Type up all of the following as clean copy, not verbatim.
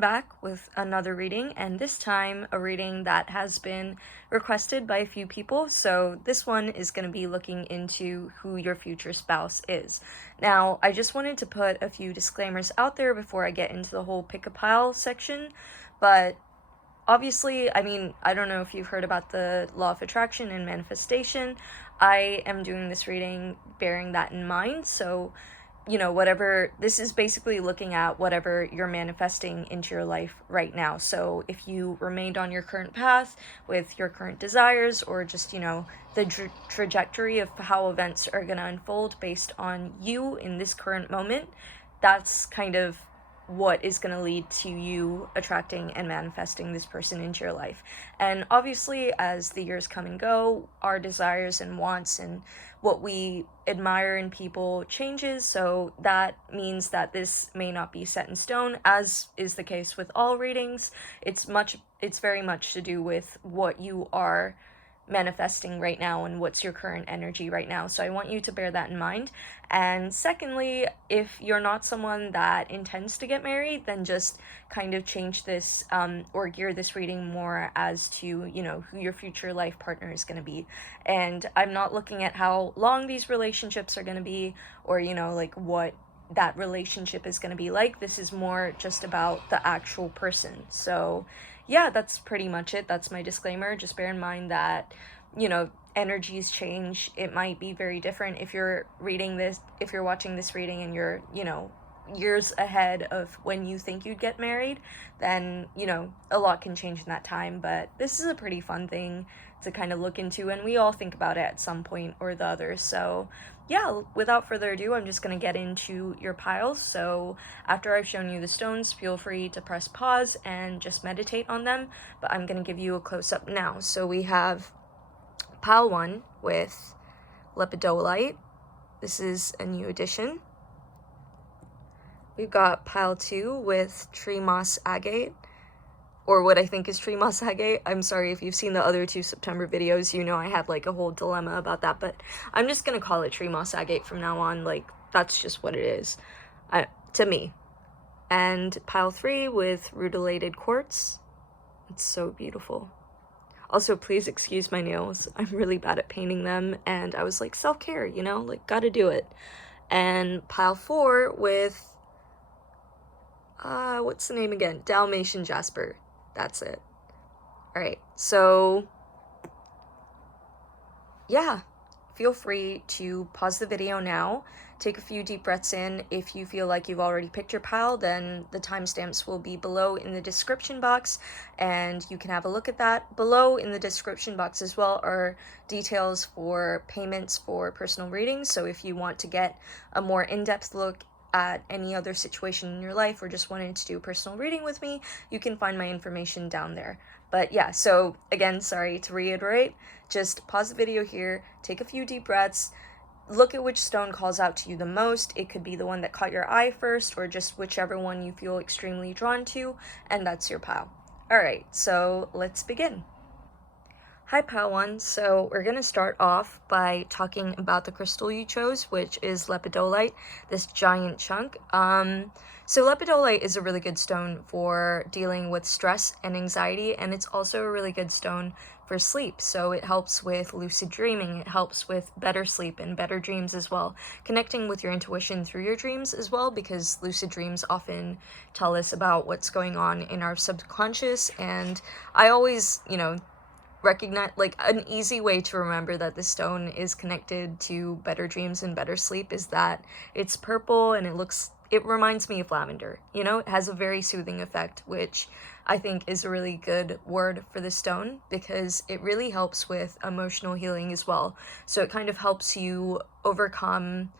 I'm back with another reading, and this time a reading that has been requested by a few people. So this one is going to be looking into who your future spouse is. Now, I just wanted to put a few disclaimers out there before I get into the whole pick a pile section, but obviously, I mean, I don't know if you've heard about the law of attraction and manifestation. I am doing this reading bearing that in mind, so whatever, this is basically looking at whatever you're manifesting into your life right now. So if you remained on your current path with your current desires, or just, the trajectory of how events are going to unfold based on you in this current moment, that's kind of what is going to lead to you attracting and manifesting this person into your life. And obviously, as the years come and go, our desires and wants and what we admire in people changes, so that means that this may not be set in stone, as is the case with all readings. It's very much to do with what you are manifesting right now and what's your current energy right now. So I want you to bear that in mind. And secondly, if you're not someone that intends to get married, then just kind of change this or gear this reading more as to, who your future life partner is going to be. And I'm not looking at how long these relationships are going to be, or, like what that relationship is going to be like. This is more just about the actual person. So yeah, that's pretty much it. That's my disclaimer. Just bear in mind that, energies change. It might be very different if you're watching this reading and you're, years ahead of when you think you'd get married, then, a lot can change in that time. But this is a pretty fun thing to kind of look into, and we all think about it at some point or the other. So yeah, without further ado, I'm just going to get into your piles. So after I've shown you the stones, feel free to press pause and just meditate on them, but I'm going to give you a close-up now. So we have pile 1 with Lepidolite. This is a new addition. We've got pile 2 with tree moss agate, or what I think is tree moss agate. I'm sorry if you've seen the other 2 September videos, I had like a whole dilemma about that, but I'm just gonna call it tree moss agate from now on. Like, that's just what it is to me. And pile 3 with rutilated quartz. It's so beautiful. Also, please excuse my nails. I'm really bad at painting them, and I was like, self-care, like, gotta do it. And pile 4 with what's the name again? Dalmatian Jasper. That's it. Alright, so yeah, feel free to pause the video now, take a few deep breaths in. If you feel like you've already picked your pile, then the timestamps will be below in the description box, and you can have a look at that. Below in the description box as well are details for payments for personal readings, so if you want to get a more in-depth look at any other situation in your life, or just wanted to do a personal reading with me, you can find my information down there. But yeah, so again, sorry to reiterate, just pause the video here, take a few deep breaths, look at which stone calls out to you the most. It could be the one that caught your eye first, or just whichever one you feel extremely drawn to, and that's your pile. Alright, so let's begin. Hi pile 1, so we're going to start off by talking about the crystal you chose, which is Lepidolite, this giant chunk. So Lepidolite is a really good stone for dealing with stress and anxiety, and it's also a really good stone for sleep. So it helps with lucid dreaming, it helps with better sleep and better dreams as well, connecting with your intuition through your dreams as well, because lucid dreams often tell us about what's going on in our subconscious. And I always, recognize, like, an easy way to remember that this stone is connected to better dreams and better sleep is that it's purple and it reminds me of lavender. It has a very soothing effect, which I think is a really good word for the stone, because it really helps with emotional healing as well. So it kind of helps you overcome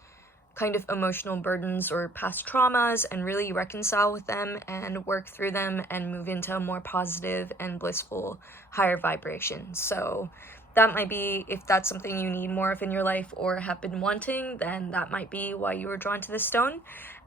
kind of emotional burdens or past traumas and really reconcile with them and work through them and move into a more positive and blissful higher vibration. So that might be, if that's something you need more of in your life or have been wanting, then that might be why you were drawn to this stone.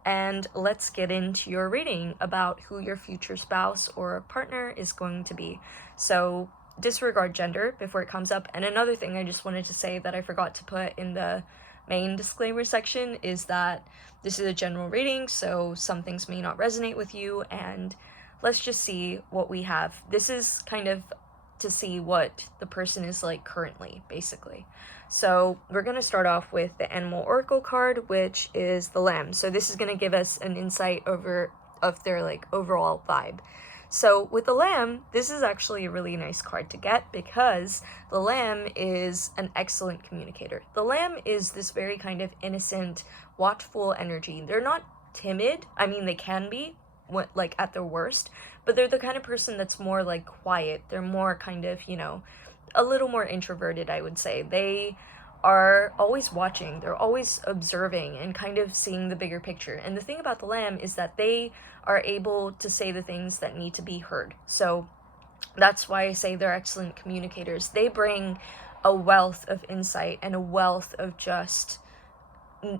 And let's get into your reading about who your future spouse or partner is going to be. So disregard gender before it comes up. And another thing I just wanted to say that I forgot to put in the main disclaimer section is that this is a general reading, so some things may not resonate with you, and let's just see what we have. This is kind of to see what the person is like currently, basically. So we're going to start off with the Animal Oracle card, which is the Lamb. So this is going to give us an insight over of their like overall vibe. So with the Lamb, this is actually a really nice card to get because the Lamb is an excellent communicator. The Lamb is this very kind of innocent, watchful energy. They're not timid. I mean, they can be, like at their worst, but they're the kind of person that's more like quiet. They're more kind of, you know, a little more introverted, I would say. They are always watching, they're always observing and kind of seeing the bigger picture. And the thing about the Lamb is that they are able to say the things that need to be heard. So that's why I say they're excellent communicators. They bring a wealth of insight and a wealth of just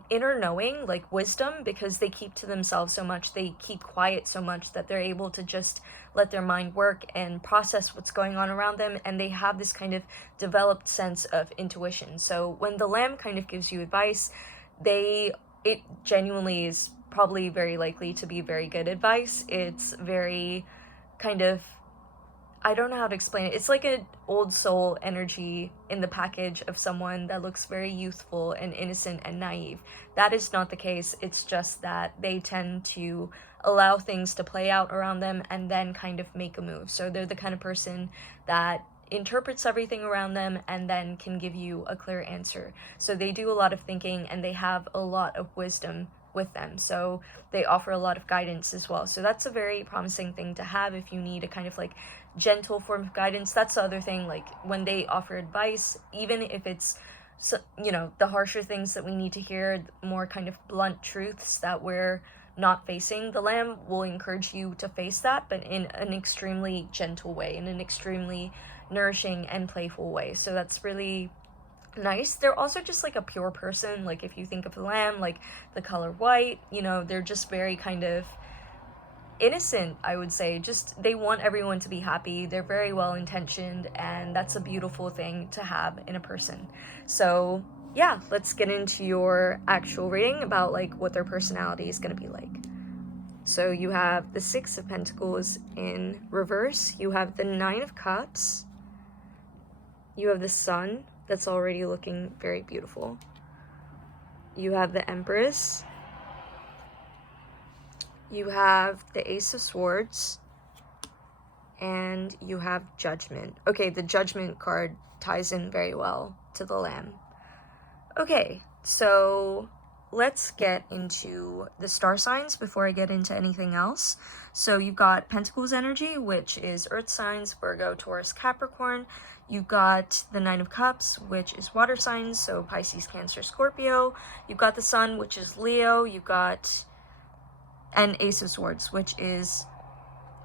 inner knowing, like wisdom, because they keep to themselves so much, they keep quiet so much that they're able to just let their mind work and process what's going on around them, and they have this kind of developed sense of intuition. So when the Lamb kind of gives you advice, it genuinely is probably very likely to be very good advice. It's very kind of, I don't know how to explain it. It's like an old soul energy in the package of someone that looks very youthful and innocent and naive. That is not the case. It's just that they tend to allow things to play out around them and then kind of make a move. So they're the kind of person that interprets everything around them and then can give you a clear answer. So they do a lot of thinking and they have a lot of wisdom with them, so they offer a lot of guidance as well. So that's a very promising thing to have if you need a kind of like gentle form of guidance. That's the other thing, like when they offer advice, even if it's, you know, the harsher things that we need to hear, more kind of blunt truths that we're not facing, the Lamb will encourage you to face that, but in an extremely gentle way, in an extremely nourishing and playful way. So that's really nice. They're also just like a pure person. Like if you think of the Lamb, like the color white, you know, they're just very kind of innocent, I would say. Just they want everyone to be happy. They're very well intentioned, and that's a beautiful thing to have in a person. So yeah, let's get into your actual reading about like what their personality is going to be like. So you have the Six of Pentacles in reverse, you have the Nine of Cups, you have the Sun that's already looking very beautiful, you have the Empress, you have the Ace of Swords, and you have Judgment. Okay, the Judgment card ties in very well to the Lamb. Okay, so let's get into the star signs before I get into anything else. So you've got Pentacles energy, which is Earth signs, Virgo, Taurus, Capricorn. You've got the Nine of Cups, which is water signs, so Pisces, Cancer, Scorpio. You've got the Sun, which is Leo. You've got an Ace of Swords, which is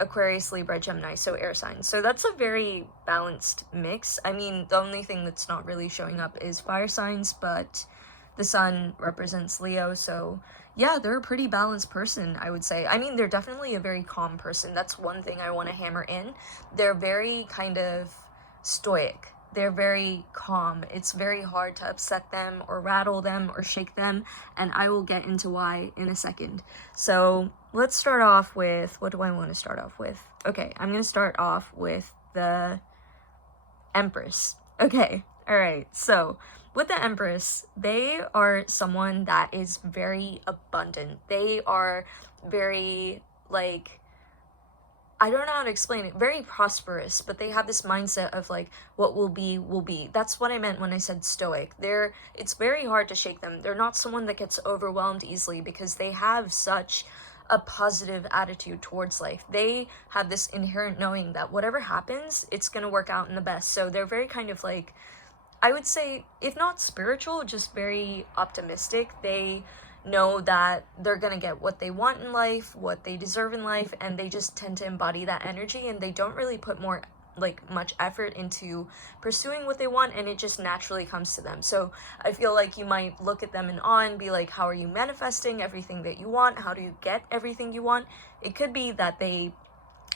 Aquarius, Libra, Gemini, so air signs. So that's a very balanced mix. I mean, the only thing that's not really showing up is fire signs, but the Sun represents Leo, so yeah, they're a pretty balanced person, I would say. I mean, they're definitely a very calm person. That's one thing I want to hammer in. They're very kind of stoic. They're very calm. It's very hard to upset them or rattle them or shake them, and I will get into why in a second. So let's start off with, what do I want to start off with? Okay, I'm going to start off with the Empress. Okay, alright, so with the Empress, they are someone that is very abundant. They are very, like, I don't know how to explain it, very prosperous, but they have this mindset of like, what will be, will be. That's what I meant when I said stoic. It's very hard to shake them. They're not someone that gets overwhelmed easily because they have such a positive attitude towards life. They have this inherent knowing that whatever happens, it's gonna work out in the best. So they're very kind of like, I would say, if not spiritual, just very optimistic. They know that they're gonna get what they want in life, what they deserve in life, and they just tend to embody that energy, and they don't really put much effort into pursuing what they want, and it just naturally comes to them. So I feel like you might look at them in awe and be like, how are you manifesting everything that you want? How do you get everything you want? It could be that they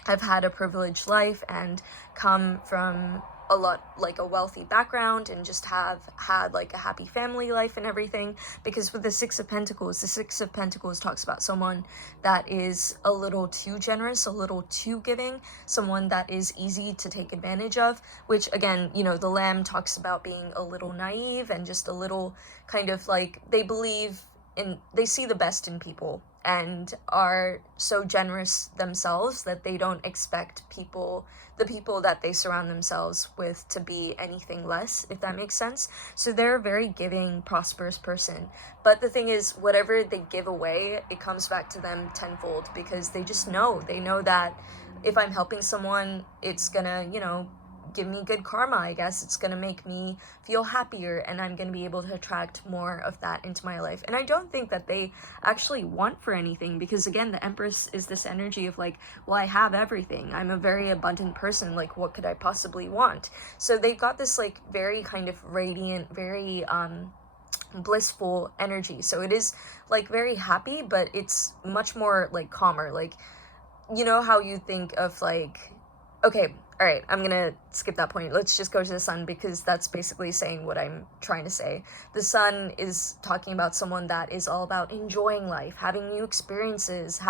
have had a privileged life and come from a wealthy background and just have had like a happy family life and everything. Because with the Six of Pentacles talks about someone that is a little too generous, a little too giving, someone that is easy to take advantage of, which again, you know, the Lamb talks about being a little naive and just a little kind of like, they see the best in people and are so generous themselves that they don't expect the people that they surround themselves with to be anything less, if that makes sense. So they're a very giving, prosperous person. But the thing is, whatever they give away, it comes back to them tenfold, because they know that if I'm helping someone, it's gonna, you know, give me good karma, I guess. It's gonna make me feel happier, and I'm gonna be able to attract more of that into my life. And I don't think that they actually want for anything, because again, the Empress is this energy of like, well, I have everything, I'm a very abundant person, like what could I possibly want? So they've got this like very kind of radiant, very blissful energy. So it is like very happy, but it's much more like calmer. Like, you know how you think of like, okay, all right, I'm gonna skip that point. Let's just go to the Sun, because that's basically saying what I'm trying to say. The Sun is talking about someone that is all about enjoying life, having new experiences,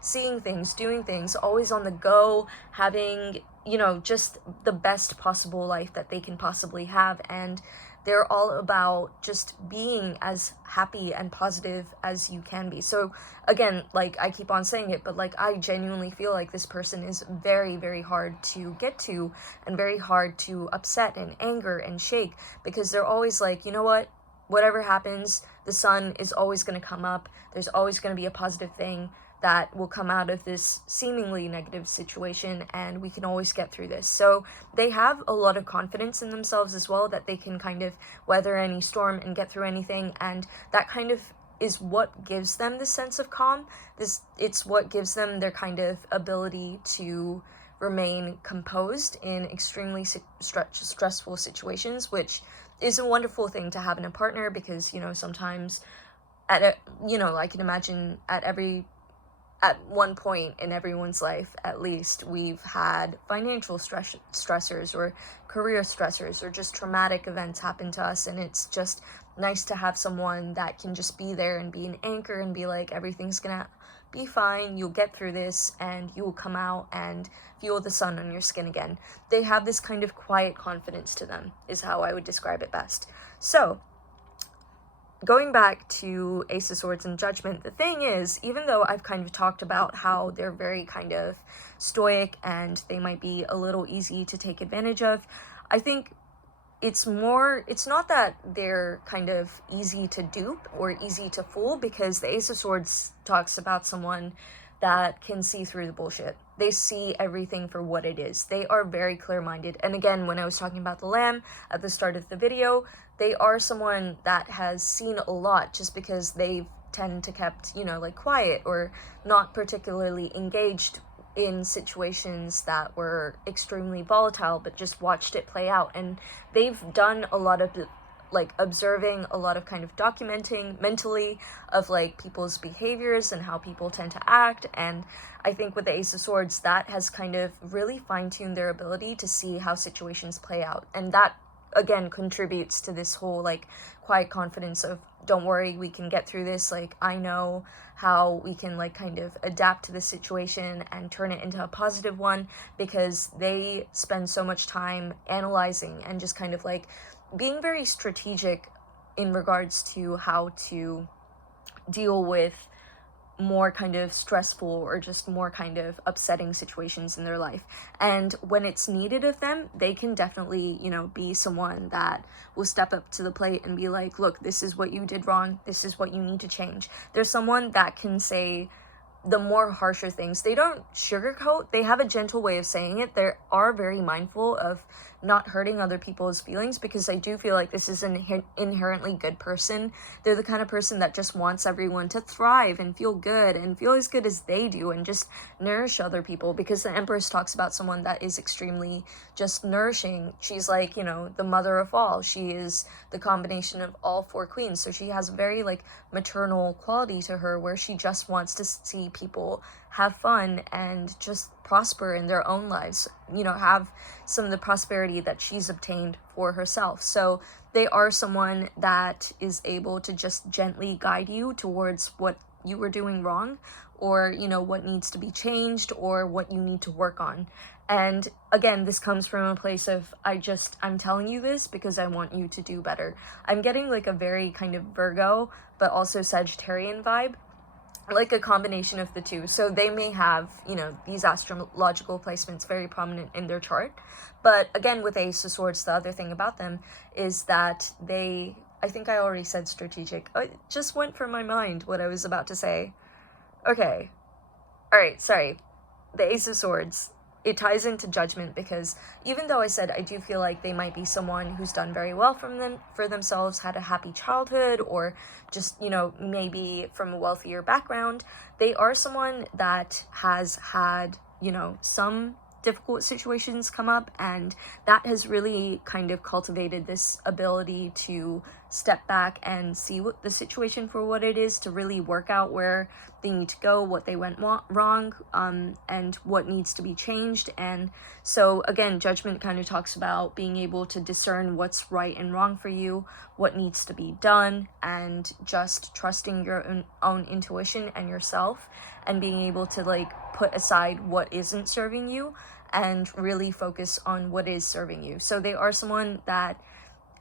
seeing things, doing things, always on the go, having, you know, just the best possible life that they can possibly have. And they're all about just being as happy and positive as you can be. So again, like I keep on saying it, but like I genuinely feel like this person is very, very hard to get to and very hard to upset and anger and shake, because they're always like, you know what? Whatever happens, the sun is always going to come up. There's always going to be a positive thing that will come out of this seemingly negative situation, and we can always get through this. So they have a lot of confidence in themselves as well, that they can kind of weather any storm and get through anything, and that kind of is what gives them this sense of calm. It's what gives them their kind of ability to remain composed in extremely stressful situations, which is a wonderful thing to have in a partner, because, you know, sometimes I can imagine at one point in everyone's life, at least, we've had financial stressors or career stressors or just traumatic events happen to us, and it's just nice to have someone that can just be there and be an anchor and be like, everything's gonna be fine, you'll get through this, and you will come out and feel the sun on your skin again. They have this kind of quiet confidence to them, is how I would describe it best. So going back to Ace of Swords and Judgment, the thing is, even though I've kind of talked about how they're very kind of stoic and they might be a little easy to take advantage of, I think it's not that they're kind of easy to dupe or easy to fool, because the Ace of Swords talks about someone that can see through the bullshit. They see everything for what it is. They are very clear-minded. And again, when I was talking about the Lamb at the start of the video, they are someone that has seen a lot, just because they tend to kept, you know, like quiet or not particularly engaged in situations that were extremely volatile, but just watched it play out. And they've done a lot of like observing, a lot of kind of documenting mentally of like people's behaviors and how people tend to act. And I think with the Ace of Swords, that has kind of really fine-tuned their ability to see how situations play out. And that again contributes to this whole like quiet confidence of, don't worry, we can get through this. Like, I know how we can like kind of adapt to the situation and turn it into a positive one, because they spend so much time analyzing and just kind of like being very strategic in regards to how to deal with more kind of stressful or just more kind of upsetting situations in their life. And when it's needed of them, they can definitely, you know, be someone that will step up to the plate and be like, look, this is what you did wrong, this is what you need to change. There's someone that can say the more harsher things. They don't sugarcoat, they have a gentle way of saying it. They are very mindful of not hurting other people's feelings, because I do feel like this is an inherently good person. They're the kind of person that just wants everyone to thrive and feel good and feel as good as they do and just nourish other people, because the Empress talks about someone that is extremely just nourishing. She's like, you know, the mother of all. She is the combination of all four queens, so she has a very like maternal quality to her, where she just wants to see people have fun and just prosper in their own lives, you know, have some of the prosperity that she's obtained for herself. So they are someone that is able to just gently guide you towards what you were doing wrong, or, you know, what needs to be changed, or what you need to work on. And again, this comes from a place of, I'm telling you this because I want you to do better. I'm getting like a very kind of Virgo, but also Sagittarian vibe, like a combination of the two. So they may have, you know, these astrological placements very prominent in their chart. But again, with Ace of Swords, the other thing about them is that I think I already said strategic. It just went from my mind what I was about to say. Okay. All right, sorry. The Ace of Swords. It ties into Judgment, because even though I said I do feel like they might be someone who's done very well for themselves, had a happy childhood, or just, you know, maybe from a wealthier background, they are someone that has had, you know, some difficult situations come up, and that has really kind of cultivated this ability to step back and see what the situation for what it is, to really work out where they need to go, what they went wrong, and what needs to be changed. And so again, Judgment kind of talks about being able to discern what's right and wrong for you, what needs to be done, and just trusting your own intuition and yourself, and being able to like put aside what isn't serving you and really focus on what is serving you. So they are someone that,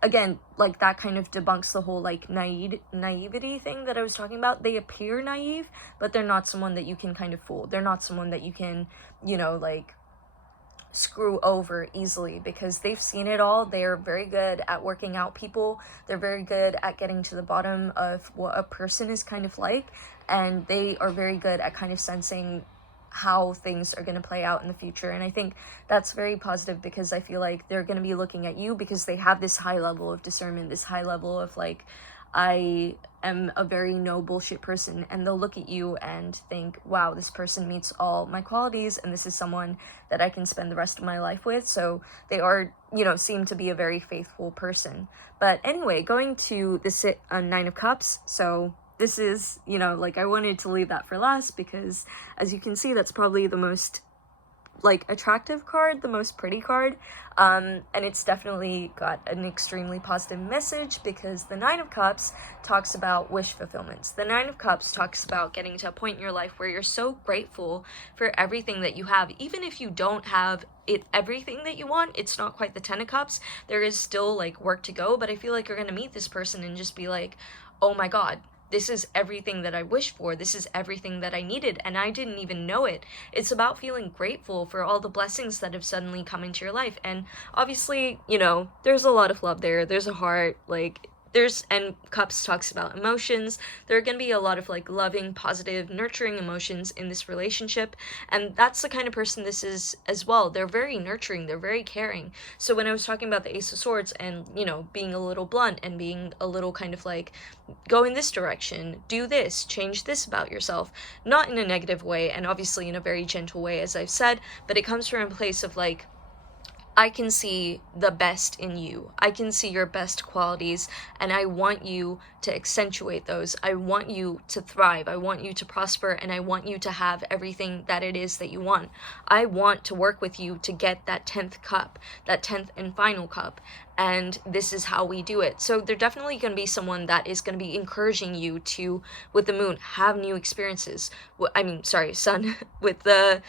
again, like that kind of debunks the whole like naivety thing that I was talking about. They appear naive, but they're not someone that you can kind of fool. They're not someone that you can, you know, like screw over easily, because they've seen it all. They're very good at working out people. They're very good at getting to the bottom of what a person is kind of like, and they are very good at kind of sensing how things are going to play out in the future. And I think that's very positive, because I feel like they're going to be looking at you because they have this high level of discernment, this high level of like, I am a very no bullshit person, and they'll look at you and think, wow, this person meets all my qualities, and this is someone that I can spend the rest of my life with. So they are, you know, seem to be a very faithful person. But anyway, going to the Nine of Cups. So this is, you know, like I wanted to leave that for last, because as you can see, that's probably the most like attractive card, the most pretty card, and it's definitely got an extremely positive message, because the Nine of Cups talks about wish fulfillments. The Nine of Cups talks about getting to a point in your life where you're so grateful for everything that you have, even if you don't have everything that you want. It's not quite the Ten of Cups. There is still like work to go, but I feel like you're gonna meet this person and just be like, oh my god, this is everything that I wished for. This is everything that I needed, and I didn't even know it. It's about feeling grateful for all the blessings that have suddenly come into your life. And obviously, you know, there's a lot of love there. There's a heart, like, and Cups talks about emotions. There are going to be a lot of like loving, positive, nurturing emotions in this relationship, and that's the kind of person this is as well. They're very nurturing, they're very caring. So when I was talking about the Ace of Swords and, you know, being a little blunt and being a little kind of like, go in this direction, do this, change this about yourself, not in a negative way, and obviously in a very gentle way, as I've said, but it comes from a place of like, I can see the best in you. I can see your best qualities, and I want you to accentuate those. I want you to thrive. I want you to prosper, and I want you to have everything that it is that you want. I want to work with you to get that 10th cup, that 10th and final cup, and this is how we do it. So they're definitely going to be someone that is going to be encouraging you to, with the moon, have new experiences. Sun, with the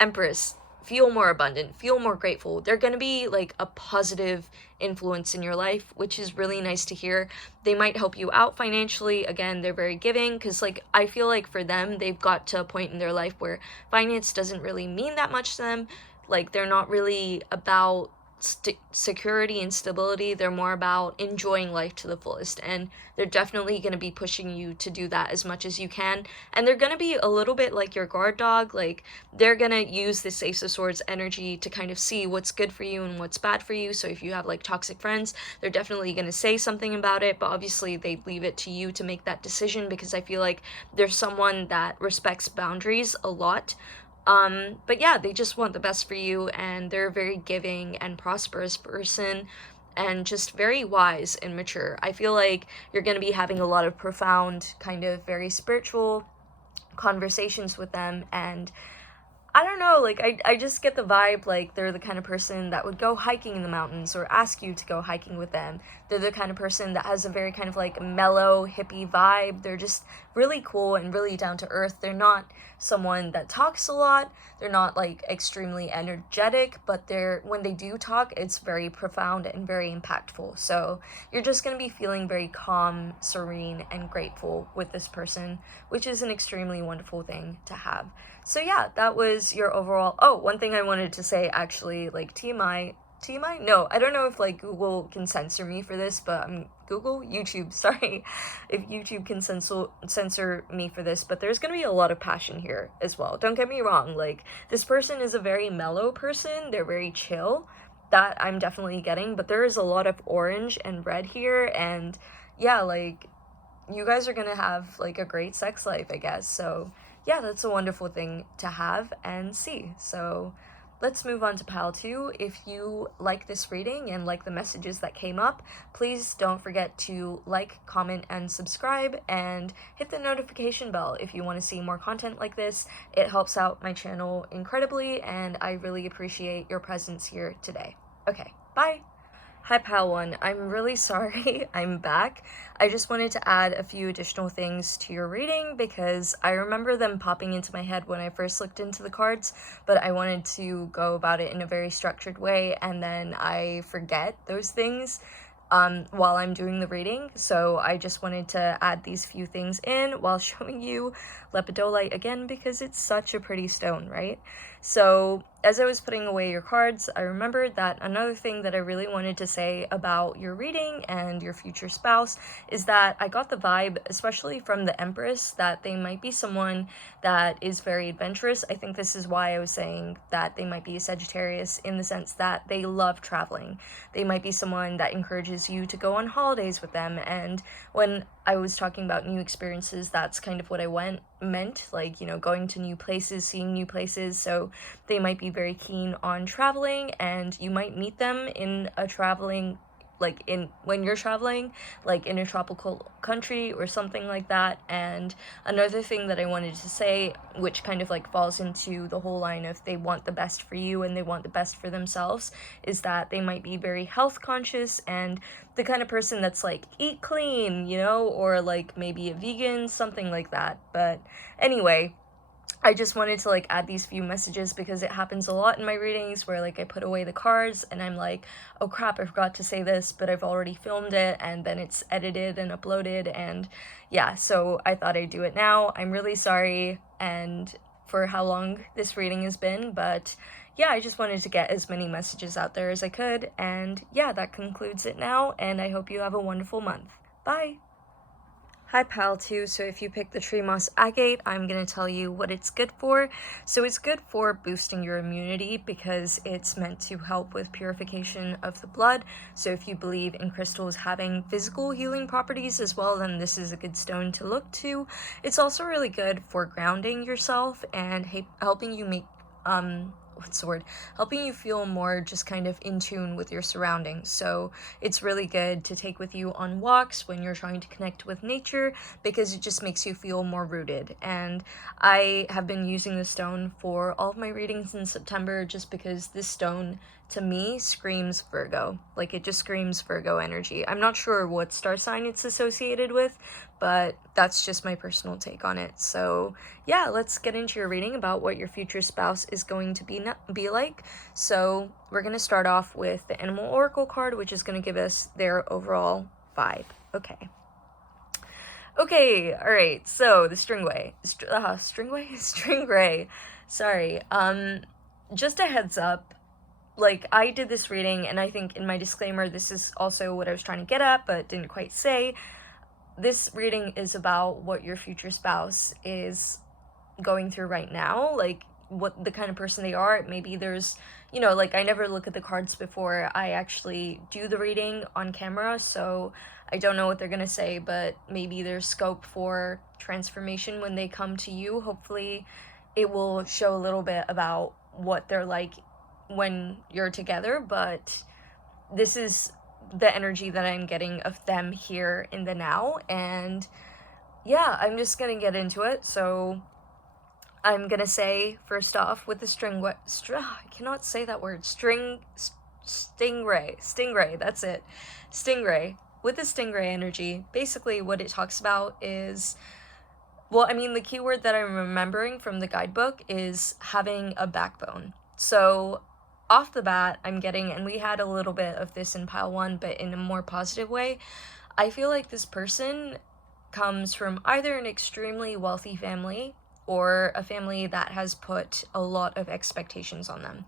Empress, feel more abundant, feel more grateful. They're going to be like a positive influence in your life, which is really nice to hear. They might help you out financially. Again, they're very giving, because like I feel like for them, they've got to a point in their life where finance doesn't really mean that much to them. Like they're not really about security and stability. They're more about enjoying life to the fullest, and they're definitely going to be pushing you to do that as much as you can. And they're going to be a little bit like your guard dog. Like they're going to use this Ace of Swords energy to kind of see what's good for you and what's bad for you. So if you have like toxic friends, they're definitely going to say something about it, but obviously they leave it to you to make that decision, because I feel like there's someone that respects boundaries a lot. But yeah, they just want the best for you, and they're a very giving and prosperous person, and just very wise and mature. I feel like you're going to be having a lot of profound, kind of very spiritual conversations with them, and I don't know, like, I just get the vibe, like, they're the kind of person that would go hiking in the mountains or ask you to go hiking with them. They're the kind of person that has a very kind of, like, mellow, hippie vibe. They're just really cool and really down to earth. They're not someone that talks a lot. They're not, like, extremely energetic, but when they do talk, it's very profound and very impactful. So you're just gonna be feeling very calm, serene, and grateful with this person, which is an extremely wonderful thing to have. So yeah, that was your overall. Oh, one thing I wanted to say, actually, like, TMI? No, I don't know if, like, Google can censor me for this, but YouTube, sorry, if YouTube can censor me for this, but there's gonna be a lot of passion here as well. Don't get me wrong, like, this person is a very mellow person, they're very chill, that I'm definitely getting, but there is a lot of orange and red here, and yeah, like, you guys are gonna have, like, a great sex life, I guess. So yeah, that's a wonderful thing to have and see. So let's move on to pile 2. If you like this reading and like the messages that came up, please don't forget to like, comment, and subscribe, and hit the notification bell if you want to see more content like this. It helps out my channel incredibly, and I really appreciate your presence here today. Okay, bye! Hi Pal 1, I'm really sorry I'm back. I just wanted to add a few additional things to your reading because I remember them popping into my head when I first looked into the cards, but I wanted to go about it in a very structured way, and then I forget those things while I'm doing the reading. So I just wanted to add these few things in while showing you Lepidolite again because it's such a pretty stone, right? So as I was putting away your cards, I remembered that another thing that I really wanted to say about your reading and your future spouse is that I got the vibe, especially from the Empress, that they might be someone that is very adventurous. I think this is why I was saying that they might be a Sagittarius, in the sense that they love traveling. They might be someone that encourages you to go on holidays with them, and when I was talking about new experiences, that's kind of what I meant, like, you know, going to new places, seeing new places. So they might be very keen on traveling, and you might meet them in a traveling, like, when you're traveling, like in a tropical country or something like that. And another thing that I wanted to say, which kind of like falls into the whole line of they want the best for you and they want the best for themselves, is that they might be very health conscious and the kind of person that's like, eat clean, you know, or like maybe a vegan, something like that. But anyway, I just wanted to like add these few messages because it happens a lot in my readings where like I put away the cards and I'm like, oh crap, I forgot to say this, but I've already filmed it, and then it's edited and uploaded, and yeah, so I thought I'd do it now. I'm really sorry and for how long this reading has been, but yeah, I just wanted to get as many messages out there as I could, and yeah, that concludes it now, and I hope you have a wonderful month. Bye! Hi Pal 2, so if you pick the tree moss agate, I'm going to tell you what it's good for. So it's good for boosting your immunity because it's meant to help with purification of the blood. So if you believe in crystals having physical healing properties as well, then this is a good stone to look to. It's also really good for grounding yourself and helping you make helping you feel more just kind of in tune with your surroundings. So it's really good to take with you on walks when you're trying to connect with nature because it just makes you feel more rooted. And I have been using this stone for all of my readings in September just because this stone to me screams Virgo. Like, it just screams Virgo energy. I'm not sure what star sign it's associated with, but that's just my personal take on it. So yeah, let's get into your reading about what your future spouse is going to be like. So we're going to start off with the Animal Oracle card, which is going to give us their overall vibe. Okay, alright, so the Stringray, sorry, just a heads up, like, I did this reading, and I think in my disclaimer, this is also what I was trying to get at, but didn't quite say. This reading is about what your future spouse is going through right now, like, what the kind of person they are. Maybe there's, you know, like, I never look at the cards before I actually do the reading on camera, so I don't know what they're gonna say, but maybe there's scope for transformation when they come to you. Hopefully it will show a little bit about what they're like when you're together, but this is the energy that I'm getting of them here in the now, and yeah, I'm just gonna get into it. So I'm gonna say, first off, with the I cannot say that word, stingray, that's it, stingray. With the stingray energy, basically what it talks about is, well, I mean, the keyword that I'm remembering from the guidebook is having a backbone. So off the bat, I'm getting, and we had a little bit of this in pile 1, but in a more positive way, I feel like this person comes from either an extremely wealthy family or a family that has put a lot of expectations on them.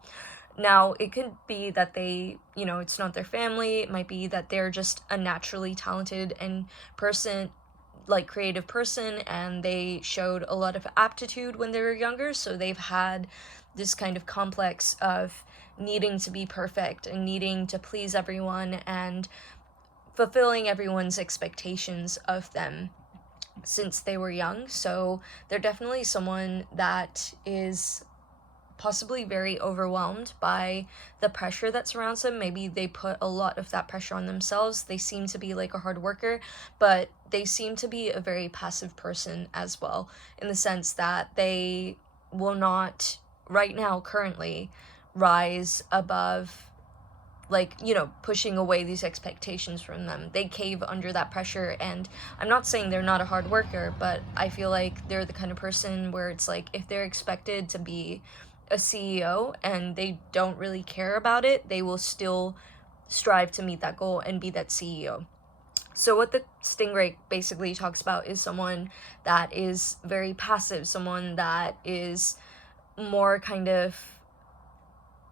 Now, it could be that they, it's not their family. It might be that they're just a naturally talented and creative person, and they showed a lot of aptitude when they were younger, so they've had this kind of complex of needing to be perfect and needing to please everyone and fulfilling everyone's expectations of them since they were young. So they're definitely someone that is possibly very overwhelmed by the pressure that surrounds them. Maybe they put a lot of that pressure on themselves. They seem to be like a hard worker, but they seem to be a very passive person as well, in the sense that they will not, right now, currently, rise above, pushing away these expectations from them. They cave under that pressure, and I'm not saying they're not a hard worker, but I feel like they're the kind of person where it's like, if they're expected to be a CEO and they don't really care about it, they will still strive to meet that goal and be that CEO. So what the stingray basically talks about is someone that is very passive, someone that is more kind of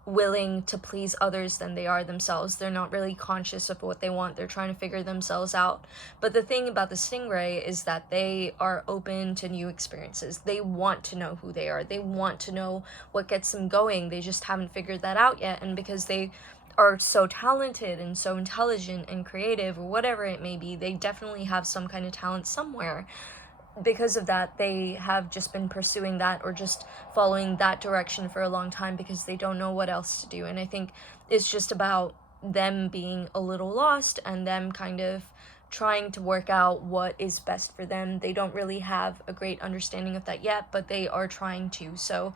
willing to please others than they are themselves. They're not really conscious of what they want. They're trying to figure themselves out. But the thing about the stingray is that they are open to new experiences. They want to know who they are. They want to know what gets them going. They just haven't figured that out yet. And because they are so talented and so intelligent and creative, or whatever it may be, they definitely have some kind of talent somewhere. Because of that, they have just been pursuing that or just following that direction for a long time because they don't know what else to do. And I think it's just about them being a little lost and them kind of trying to work out what is best for them. They don't really have a great understanding of that yet, but they are trying to. So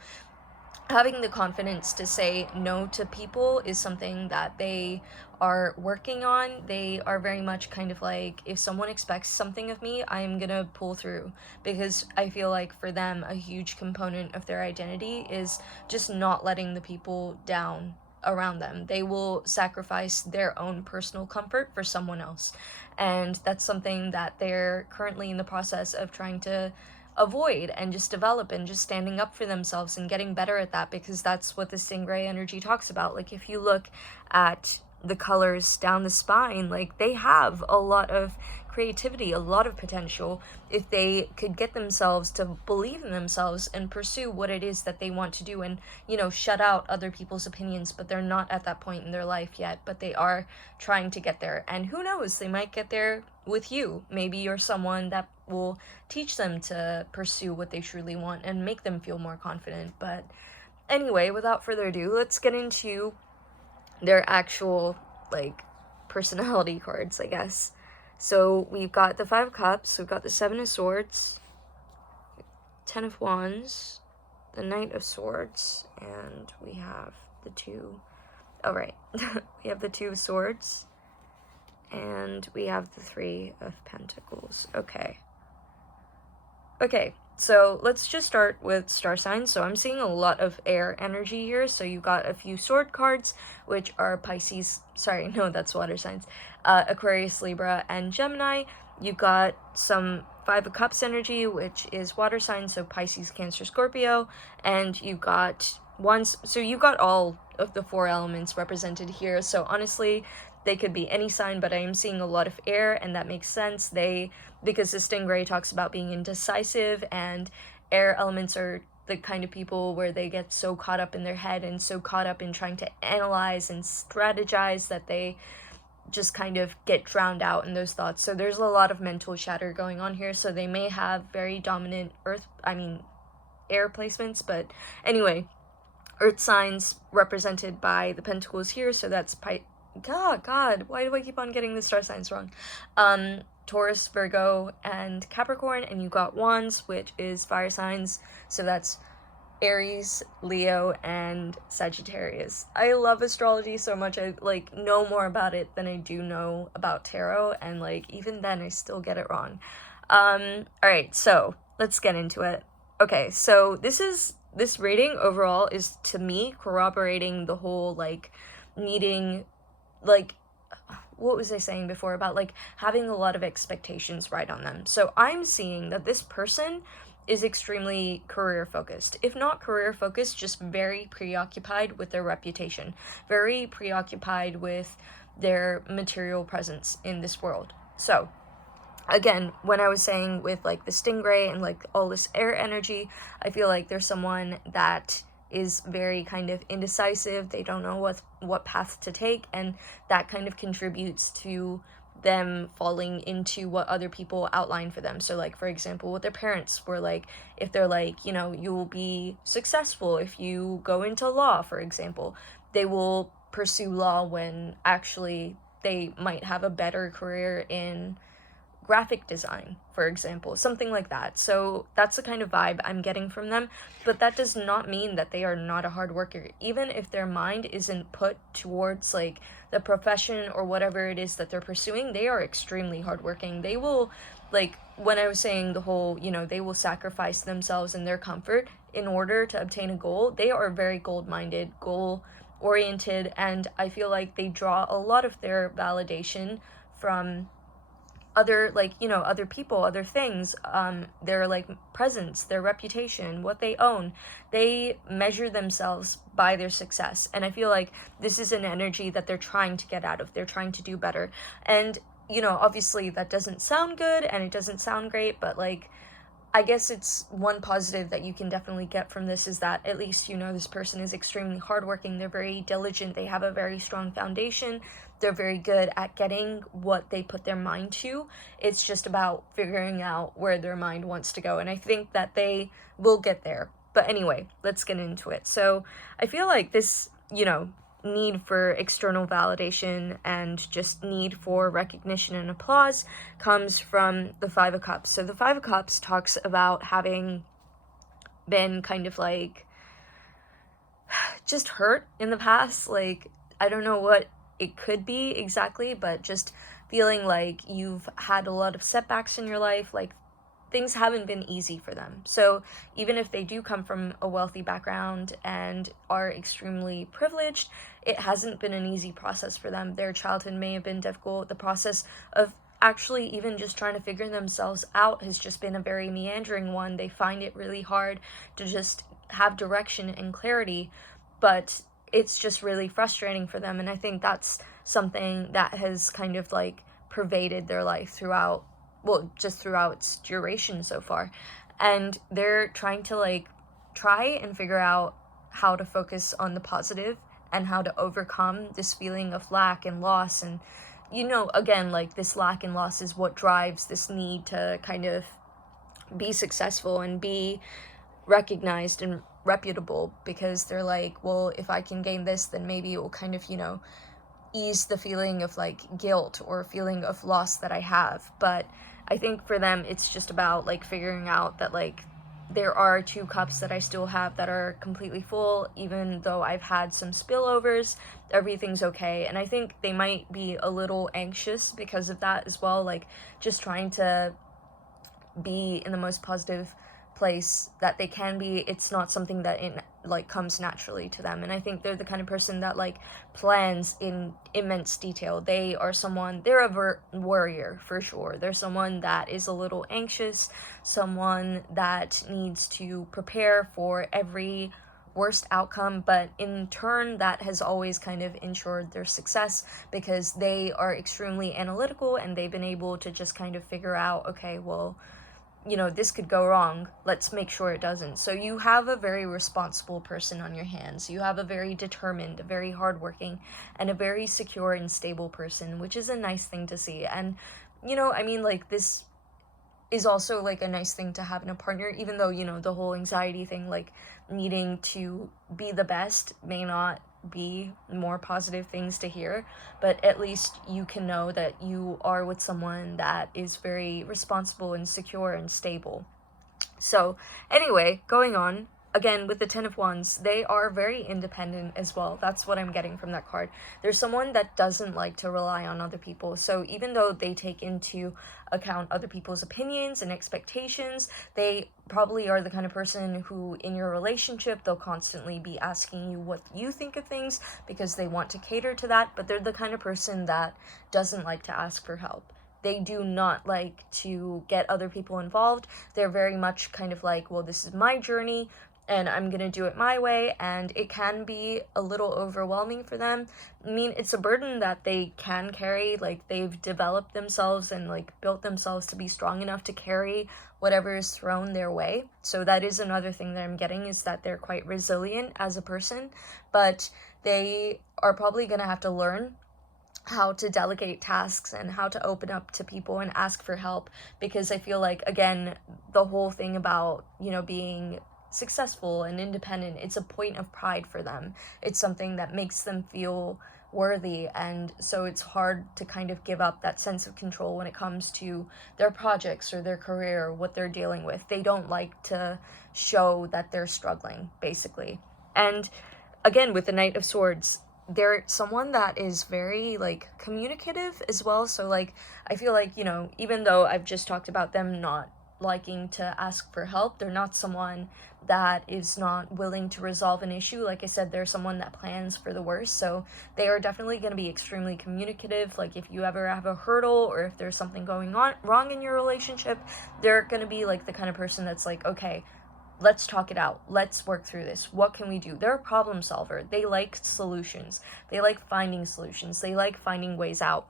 having the confidence to say no to people is something that they are working on. They are very much kind of like, if someone expects something of me, I'm gonna pull through, because I feel like for them a huge component of their identity is just not letting the people down around them. They will sacrifice their own personal comfort for someone else, and that's something that they're currently in the process of trying to avoid and just develop, and just standing up for themselves and getting better at that, because that's what the stingray energy talks about. Like, if you look at the colors down the spine, like, they have a lot of creativity, a lot of potential, if they could get themselves to believe in themselves and pursue what it is that they want to do, and shut out other people's opinions. But they're not at that point in their life yet, but they are trying to get there, and who knows, they might get there with you. Maybe you're someone that will teach them to pursue what they truly want and make them feel more confident. But anyway, without further ado, let's get into their actual personality cards, I guess. So we've got the 5 of Cups, we've got the 7 of Swords, 10 of Wands, the Knight of Swords, and we have the 2, oh right, we have the 2 of Swords, and we have the 3 of Pentacles. Okay, so let's just start with star signs. So I'm seeing a lot of air energy here. So you got a few sword cards, which are Pisces, sorry, no, that's water signs, Aquarius, Libra, and Gemini. You've got some 5 of Cups energy, which is water signs, so Pisces, Cancer, Scorpio, and you've got so you've got all of the 4 elements represented here. So honestly, they could be any sign, but I am seeing a lot of air, and that makes sense. Because the stingray talks about being indecisive, and air elements are the kind of people where they get so caught up in their head and so caught up in trying to analyze and strategize that they just kind of get drowned out in those thoughts. So there's a lot of mental chatter going on here. So they may have very dominant air placements, but anyway, earth signs represented by the pentacles here. So that's God, why do I keep on getting the star signs wrong? Taurus, Virgo, and Capricorn, and you got Wands, which is fire signs, so that's Aries, Leo, and Sagittarius. I love astrology so much. I like know more about it than I do know about tarot, and like even then I still get it wrong. All right, so let's get into it. Okay, so this rating overall is, to me, corroborating the whole like needing, like, what was I saying before about like having a lot of expectations right on them. So I'm seeing that this person is extremely career focused. If not career focused, just very preoccupied with their reputation, very preoccupied with their material presence in this world. So, again, when I was saying with like the stingray and like all this air energy, I feel like there's someone that is very kind of indecisive. They don't know what path to take, and that kind of contributes to them falling into what other people outline for them. So like, for example, what their parents were like, if they're like, you know, you will be successful if you go into law, for example, they will pursue law when actually they might have a better career in graphic design, for example, something like that. So that's the kind of vibe I'm getting from them, but that does not mean that they are not a hard worker. Even if their mind isn't put towards like the profession or whatever it is that they're pursuing, they are extremely hardworking. They will, like, when I was saying the whole, you know, they will sacrifice themselves and their comfort in order to obtain a goal. They are very goal-minded, goal-oriented, and I feel like they draw a lot of their validation from other, like, you know, other people, other things, their like presence, their reputation, what they own. They measure themselves by their success, and I feel like this is an energy that they're trying to get out of. They're trying to do better, and you know, obviously that doesn't sound good and it doesn't sound great, but like, I guess it's one positive that you can definitely get from this is that at least, you know, this person is extremely hardworking. They're very diligent. They have a very strong foundation. They're very good at getting what they put their mind to. It's just about figuring out where their mind wants to go. And I think that they will get there. But anyway, let's get into it. So I feel like this, you know, need for external validation and just need for recognition and applause comes from the Five of Cups. So the Five of Cups talks about having been kind of like just hurt in the past. Like, I don't know what it could be exactly, but just feeling like you've had a lot of setbacks in your life, like things haven't been easy for them. So even if they do come from a wealthy background and are extremely privileged, it hasn't been an easy process for them. Their childhood may have been difficult. The process of actually even just trying to figure themselves out has just been a very meandering one. They find it really hard to just have direction and clarity, but it's just really frustrating for them. And I think that's something that has kind of like pervaded their life throughout, well, just throughout its duration so far. And they're trying to like try and figure out how to focus on the positive and how to overcome this feeling of lack and loss. And, you know, again, like this lack and loss is what drives this need to kind of be successful and be recognized and reputable, because they're like, well, if I can gain this, then maybe it will kind of, you know, ease the feeling of like guilt or feeling of loss that I have. But I think for them it's just about like figuring out that like there are two cups that I still have that are completely full. Even though I've had some spillovers, everything's okay. And I think they might be a little anxious because of that as well, like just trying to be in the most positive place that they can be. It's not something that it like comes naturally to them. And I think they're the kind of person that like plans in immense detail. They're a warrior for sure. They're someone that is a little anxious, someone that needs to prepare for every worst outcome, but in turn that has always kind of ensured their success because they are extremely analytical and they've been able to just kind of figure out, okay, well, you know, this could go wrong, let's make sure it doesn't. So you have a very responsible person on your hands. You have a very determined, a very hardworking, and a very secure and stable person, which is a nice thing to see. And, you know, I mean, like, this is also, like, a nice thing to have in a partner, even though, you know, the whole anxiety thing, like, needing to be the best may not be more positive things to hear, but at least you can know that you are with someone that is very responsible and secure and stable. So anyway, going on, again, with the Ten of Wands, they are very independent as well. That's what I'm getting from that card. There's someone that doesn't like to rely on other people. So even though they take into account other people's opinions and expectations, they probably are the kind of person who, in your relationship, they'll constantly be asking you what you think of things because they want to cater to that, but they're the kind of person that doesn't like to ask for help. They do not like to get other people involved. They're very much kind of like, well, this is my journey and I'm gonna do it my way, and it can be a little overwhelming for them. I mean, it's a burden that they can carry. Like, they've developed themselves and like built themselves to be strong enough to carry whatever is thrown their way. So that is another thing that I'm getting, is that they're quite resilient as a person, but they are probably gonna have to learn how to delegate tasks and how to open up to people and ask for help, because I feel like, again, the whole thing about, you know, being successful and independent, it's a point of pride for them. It's something that makes them feel worthy, and so it's hard to kind of give up that sense of control when it comes to their projects or their career or what they're dealing with. They don't like to show that they're struggling, basically. And again, with the Knight of Swords, they're someone that is very like communicative as well. So like, I feel like, you know, even though I've just talked about them not liking to ask for help, they're not someone that is not willing to resolve an issue. Like I said, they're someone that plans for the worst, so they are definitely going to be extremely communicative. Like, if you ever have a hurdle or if there's something going on wrong in your relationship, they're going to be like the kind of person that's like, okay, let's talk it out. Let's work through this. What can we do? They're a problem solver. They like solutions. They like finding solutions. They like finding ways out.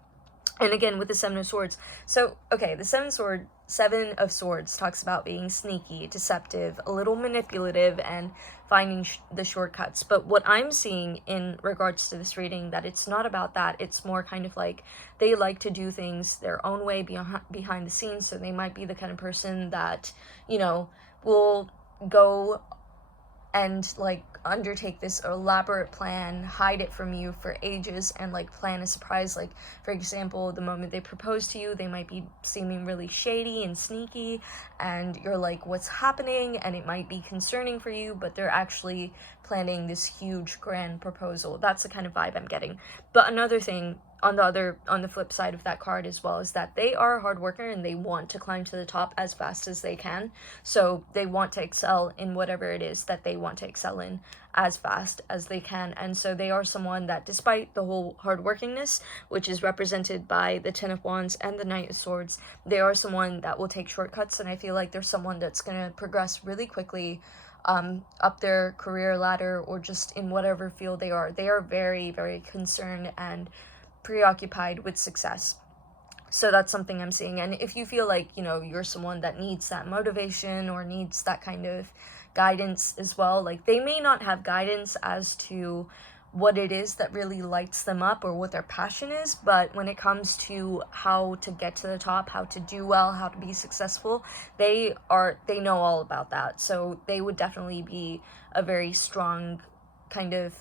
And again, with the Seven of Swords. So, okay, the Seven of Swords talks about being sneaky, deceptive, a little manipulative, and finding the shortcuts. But what I'm seeing in regards to this reading, that it's not about that. It's more kind of like they like to do things their own way behind the scenes. So they might be the kind of person that, you know, will go and like undertake this elaborate plan, hide it from you for ages, and like plan a surprise. Like, for example, the moment they propose to you, they might be seeming really shady and sneaky, and you're like, what's happening? And it might be concerning for you, but they're actually planning this huge grand proposal. That's the kind of vibe I'm getting. But another thing on the flip side of that card as well is that they are a hard worker and they want to climb to the top as fast as they can. So they want to excel in whatever it is that they want to excel in as fast as they can. And so they are someone that, despite the whole hardworkingness, which is represented by the Ten of Wands and the Knight of Swords, they are someone that will take shortcuts. And I feel like they're someone that's going to progress really quickly up their career ladder, or just in whatever field they are. They are very, very concerned and preoccupied with success. So that's something I'm seeing. And if you feel like, you know, you're someone that needs that motivation or needs that kind of guidance as well, like, they may not have guidance as to what it is that really lights them up or what their passion is, but when it comes to how to get to the top, how to do well, how to be successful, they know all about that. So they would definitely be a very strong kind of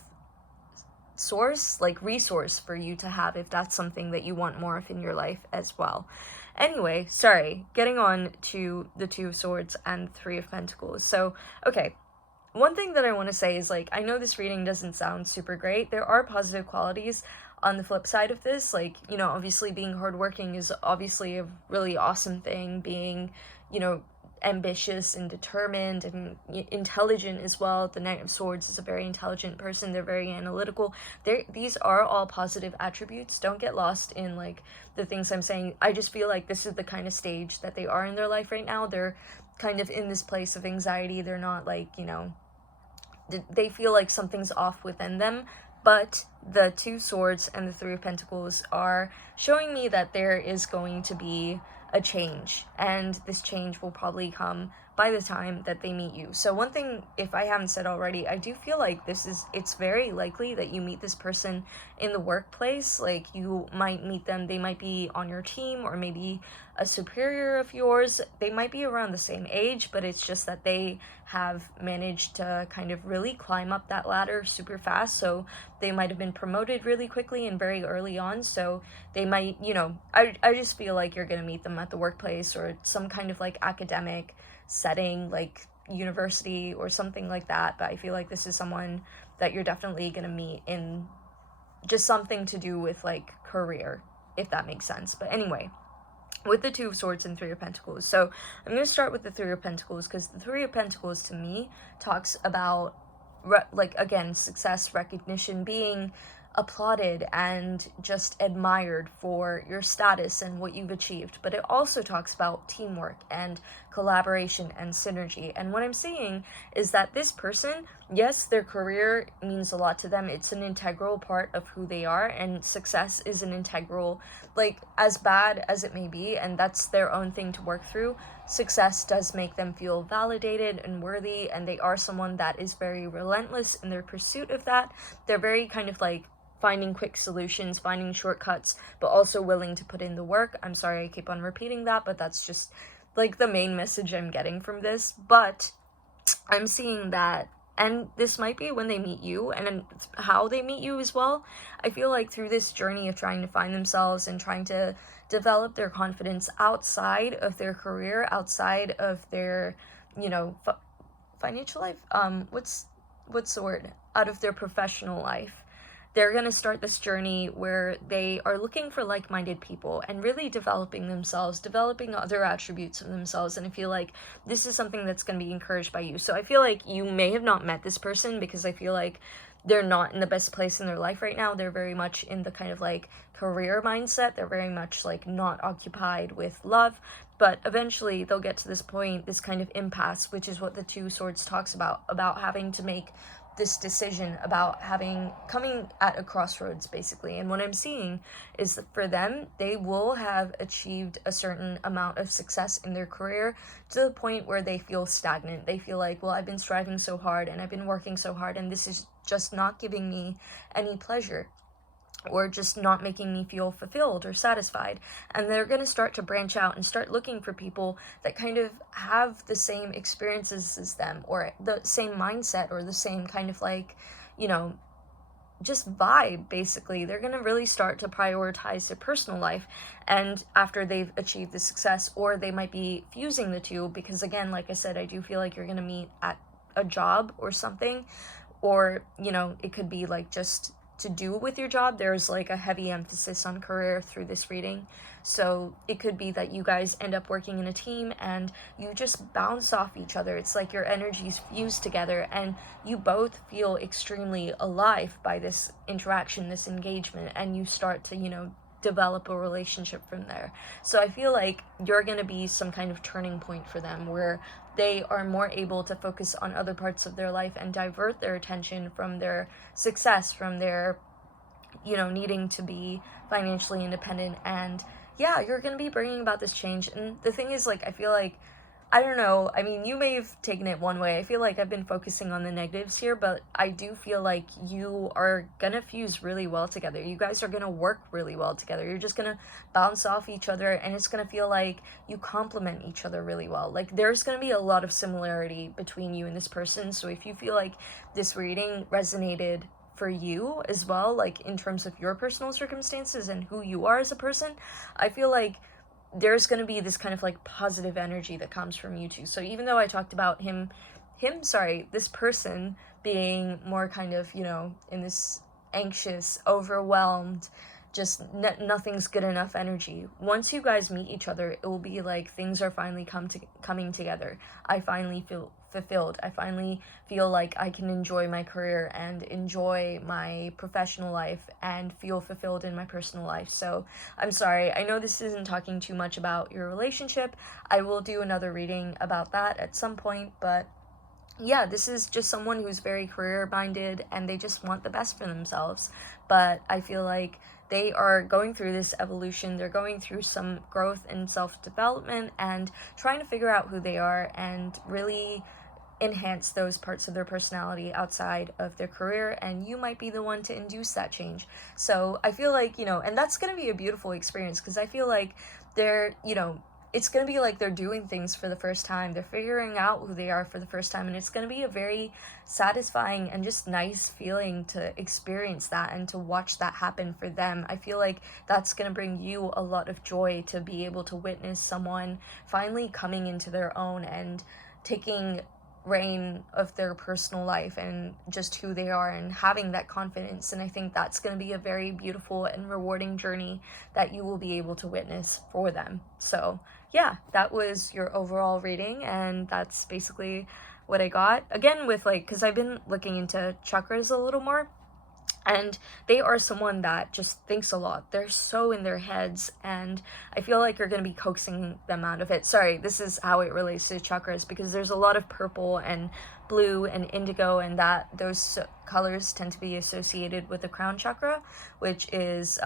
resource for you to have if that's something that you want more of in your life as well. Anyway, sorry, getting on to the Two of Swords and Three of Pentacles. So, okay, one thing that I want to say is, like, I know this reading doesn't sound super great. There are positive qualities on the flip side of this. Like, you know, obviously being hardworking is obviously a really awesome thing. Being, you know, ambitious and determined and intelligent as well. The Knight of Swords is a very intelligent person. They're very analytical. These are all positive attributes. Don't get lost in like the things I'm saying. I just feel like this is the kind of stage that they are in their life right now. They're kind of in this place of anxiety. They're not like, you know, they feel like something's off within them. But the Two Swords and the Three of Pentacles are showing me that there is going to be a change, and this change will probably come by the time that they meet you. So one thing, if I haven't said already, I do feel like it's very likely that you meet this person in the workplace. Like, you might meet them, they might be on your team, or maybe a superior of yours. They might be around the same age, but it's just that they have managed to kind of really climb up that ladder super fast. So they might have been promoted really quickly and very early on. So they might, you know, I just feel like you're gonna meet them at the workplace or some kind of like academic setting. Like, university or something like that, but I feel like this is someone that you're definitely gonna meet in just something to do with like career, if that makes sense. But anyway, with the Two of Swords and Three of Pentacles. So I'm going to start with the Three of Pentacles, because the Three of Pentacles to me talks about like, again, success, recognition, being applauded and just admired for your status and what you've achieved. But it also talks about teamwork and collaboration and synergy. And what I'm seeing is that this person, yes, their career means a lot to them. It's an integral part of who they are, and success is an integral, like, as bad as it may be, and that's their own thing to work through, success does make them feel validated and worthy, and they are someone that is very relentless in their pursuit of that. They're very kind of like finding quick solutions, finding shortcuts, but also willing to put in the work. I'm sorry I keep on repeating that, but that's just like the main message I'm getting from this. But I'm seeing that, and this might be when they meet you and how they meet you as well. I feel like through this journey of trying to find themselves and trying to develop their confidence outside of their career, outside of their, you know, financial life, what's the word, out of their professional life, they're going to start this journey where they are looking for like-minded people and really developing themselves, developing other attributes of themselves. And I feel like this is something that's going to be encouraged by you. So I feel like you may have not met this person, because I feel like they're not in the best place in their life right now. They're very much in the kind of like career mindset. They're very much like not occupied with love. But eventually they'll get to this point, this kind of impasse, which is what the Two Swords talks about having to make this decision, about coming at a crossroads, basically. And what I'm seeing is that for them, they will have achieved a certain amount of success in their career to the point where they feel stagnant. They feel like, well, I've been striving so hard and I've been working so hard, and this is just not giving me any pleasure, or just not making me feel fulfilled or satisfied. And they're going to start to branch out and start looking for people that kind of have the same experiences as them, or the same mindset, or the same kind of like, you know, just vibe, basically. They're going to really start to prioritize their personal life, and after they've achieved the success, or they might be fusing the two, because again, like I said, I do feel like you're going to meet at a job or something, or, you know, it could be like just to do with your job. There's like a heavy emphasis on career through this reading, so it could be that you guys end up working in a team and you just bounce off each other. It's like your energies fuse together and you both feel extremely alive by this interaction, this engagement, and you start to, you know, develop a relationship from there. So I feel like you're going to be some kind of turning point for them, where they are more able to focus on other parts of their life and divert their attention from their success, from their, you know, needing to be financially independent. And yeah, you're going to be bringing about this change. And the thing is, like, I feel like, I don't know, I mean, you may have taken it one way. I feel like I've been focusing on the negatives here, but I do feel like you are gonna fuse really well together. You guys are gonna work really well together. You're just gonna bounce off each other, and it's gonna feel like you complement each other really well. Like, there's gonna be a lot of similarity between you and this person. So if you feel like this reading resonated for you as well, like in terms of your personal circumstances and who you are as a person, I feel like there's going to be this kind of like positive energy that comes from you two. So even though I talked about this person being more kind of, you know, in this anxious, overwhelmed, just nothing's good enough energy, once you guys meet each other, it will be like things are finally coming together. I finally feel fulfilled. I finally feel like I can enjoy my career and enjoy my professional life and feel fulfilled in my personal life. So I'm sorry, I know this isn't talking too much about your relationship. I will do another reading about that at some point, but yeah, this is just someone who's very career minded and they just want the best for themselves. But I feel like they are going through this evolution. They're going through some growth and self-development and trying to figure out who they are and really enhance those parts of their personality outside of their career, and you might be the one to induce that change. So I feel like, you know, and that's going to be a beautiful experience, because I feel like they're, you know, it's going to be like they're doing things for the first time. They're figuring out who they are for the first time, and it's going to be a very satisfying and just nice feeling to experience that and to watch that happen for them. I feel like that's going to bring you a lot of joy to be able to witness someone finally coming into their own and taking reign of their personal life and just who they are and having that confidence. And I think that's going to be a very beautiful and rewarding journey that you will be able to witness for them. So yeah, that was your overall reading, and that's basically what I got. Again, with like, because I've been looking into chakras a little more, and they are someone that just thinks a lot. They're so in their heads, and I feel like you're going to be coaxing them out of it. Sorry, this is how it relates to chakras, because there's a lot of purple and blue and indigo, and that those colors tend to be associated with the crown chakra, which is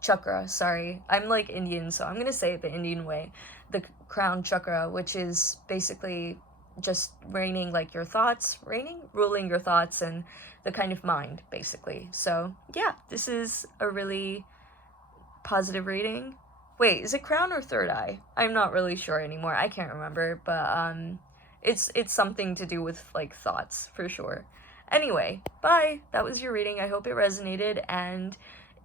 chakra, sorry. I'm like Indian, so I'm going to say it the Indian way. The crown chakra, which is basically just ruling your thoughts and the kind of mind, basically. So yeah, this is a really positive reading. Wait, is it crown or third eye? I'm not really sure anymore. I can't remember, but it's something to do with like thoughts for sure. Anyway, bye. That was your reading. I hope it resonated, and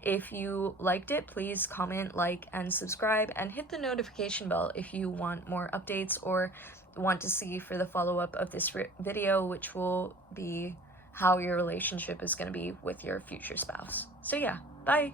if you liked it, please comment, like, and subscribe, and hit the notification bell if you want more updates or want to see for the follow-up of this video, which will be how your relationship is going to be with your future spouse. So yeah, bye.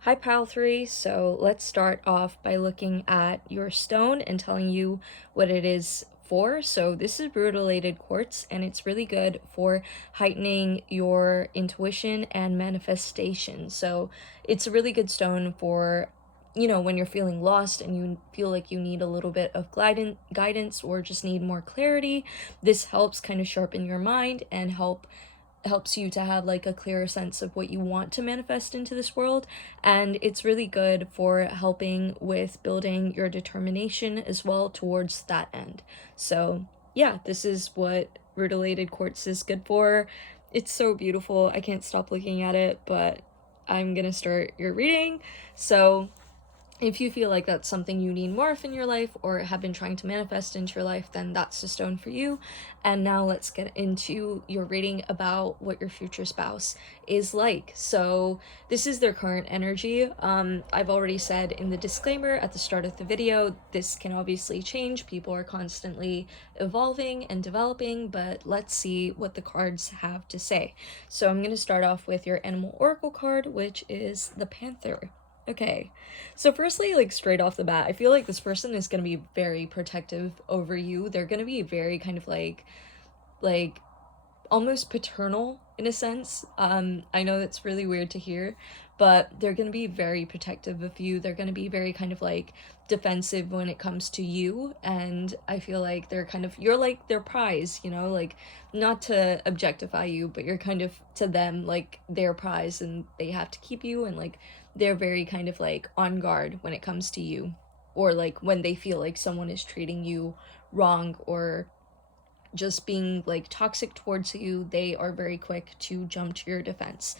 Hi Pile 3, so let's start off by looking at your stone and telling you what it is for. So this is Rutilated Quartz, and it's really good for heightening your intuition and manifestation. So it's a really good stone for, you know, when you're feeling lost and you feel like you need a little bit of guidance or just need more clarity. This helps kind of sharpen your mind and helps you to have like a clearer sense of what you want to manifest into this world. And it's really good for helping with building your determination as well towards that end. So yeah, this is what Rutilated Quartz is good for. It's so beautiful. I can't stop looking at it, but I'm gonna start your reading. So if you feel like that's something you need more of in your life or have been trying to manifest into your life, then that's the stone for you. And now let's get into your reading about what your future spouse is like. So this is their current energy. I've already said in the disclaimer at the start of the video, this can obviously change. People are constantly evolving and developing, but let's see what the cards have to say. So I'm going to start off with your animal oracle card, which is the Panther. Okay, so firstly, like straight off the bat, I feel like this person is going to be very protective over you. They're going to be very kind of like almost paternal in a sense. I know that's really weird to hear, but they're going to be very protective of you. They're going to be very kind of like defensive when it comes to you, and I feel like they're kind of, you're like their prize, you know, like not to objectify you, but you're kind of to them like their prize, and they have to keep you, and like they're very kind of like on guard when it comes to you, or like when they feel like someone is treating you wrong or just being like toxic towards you, they are very quick to jump to your defense.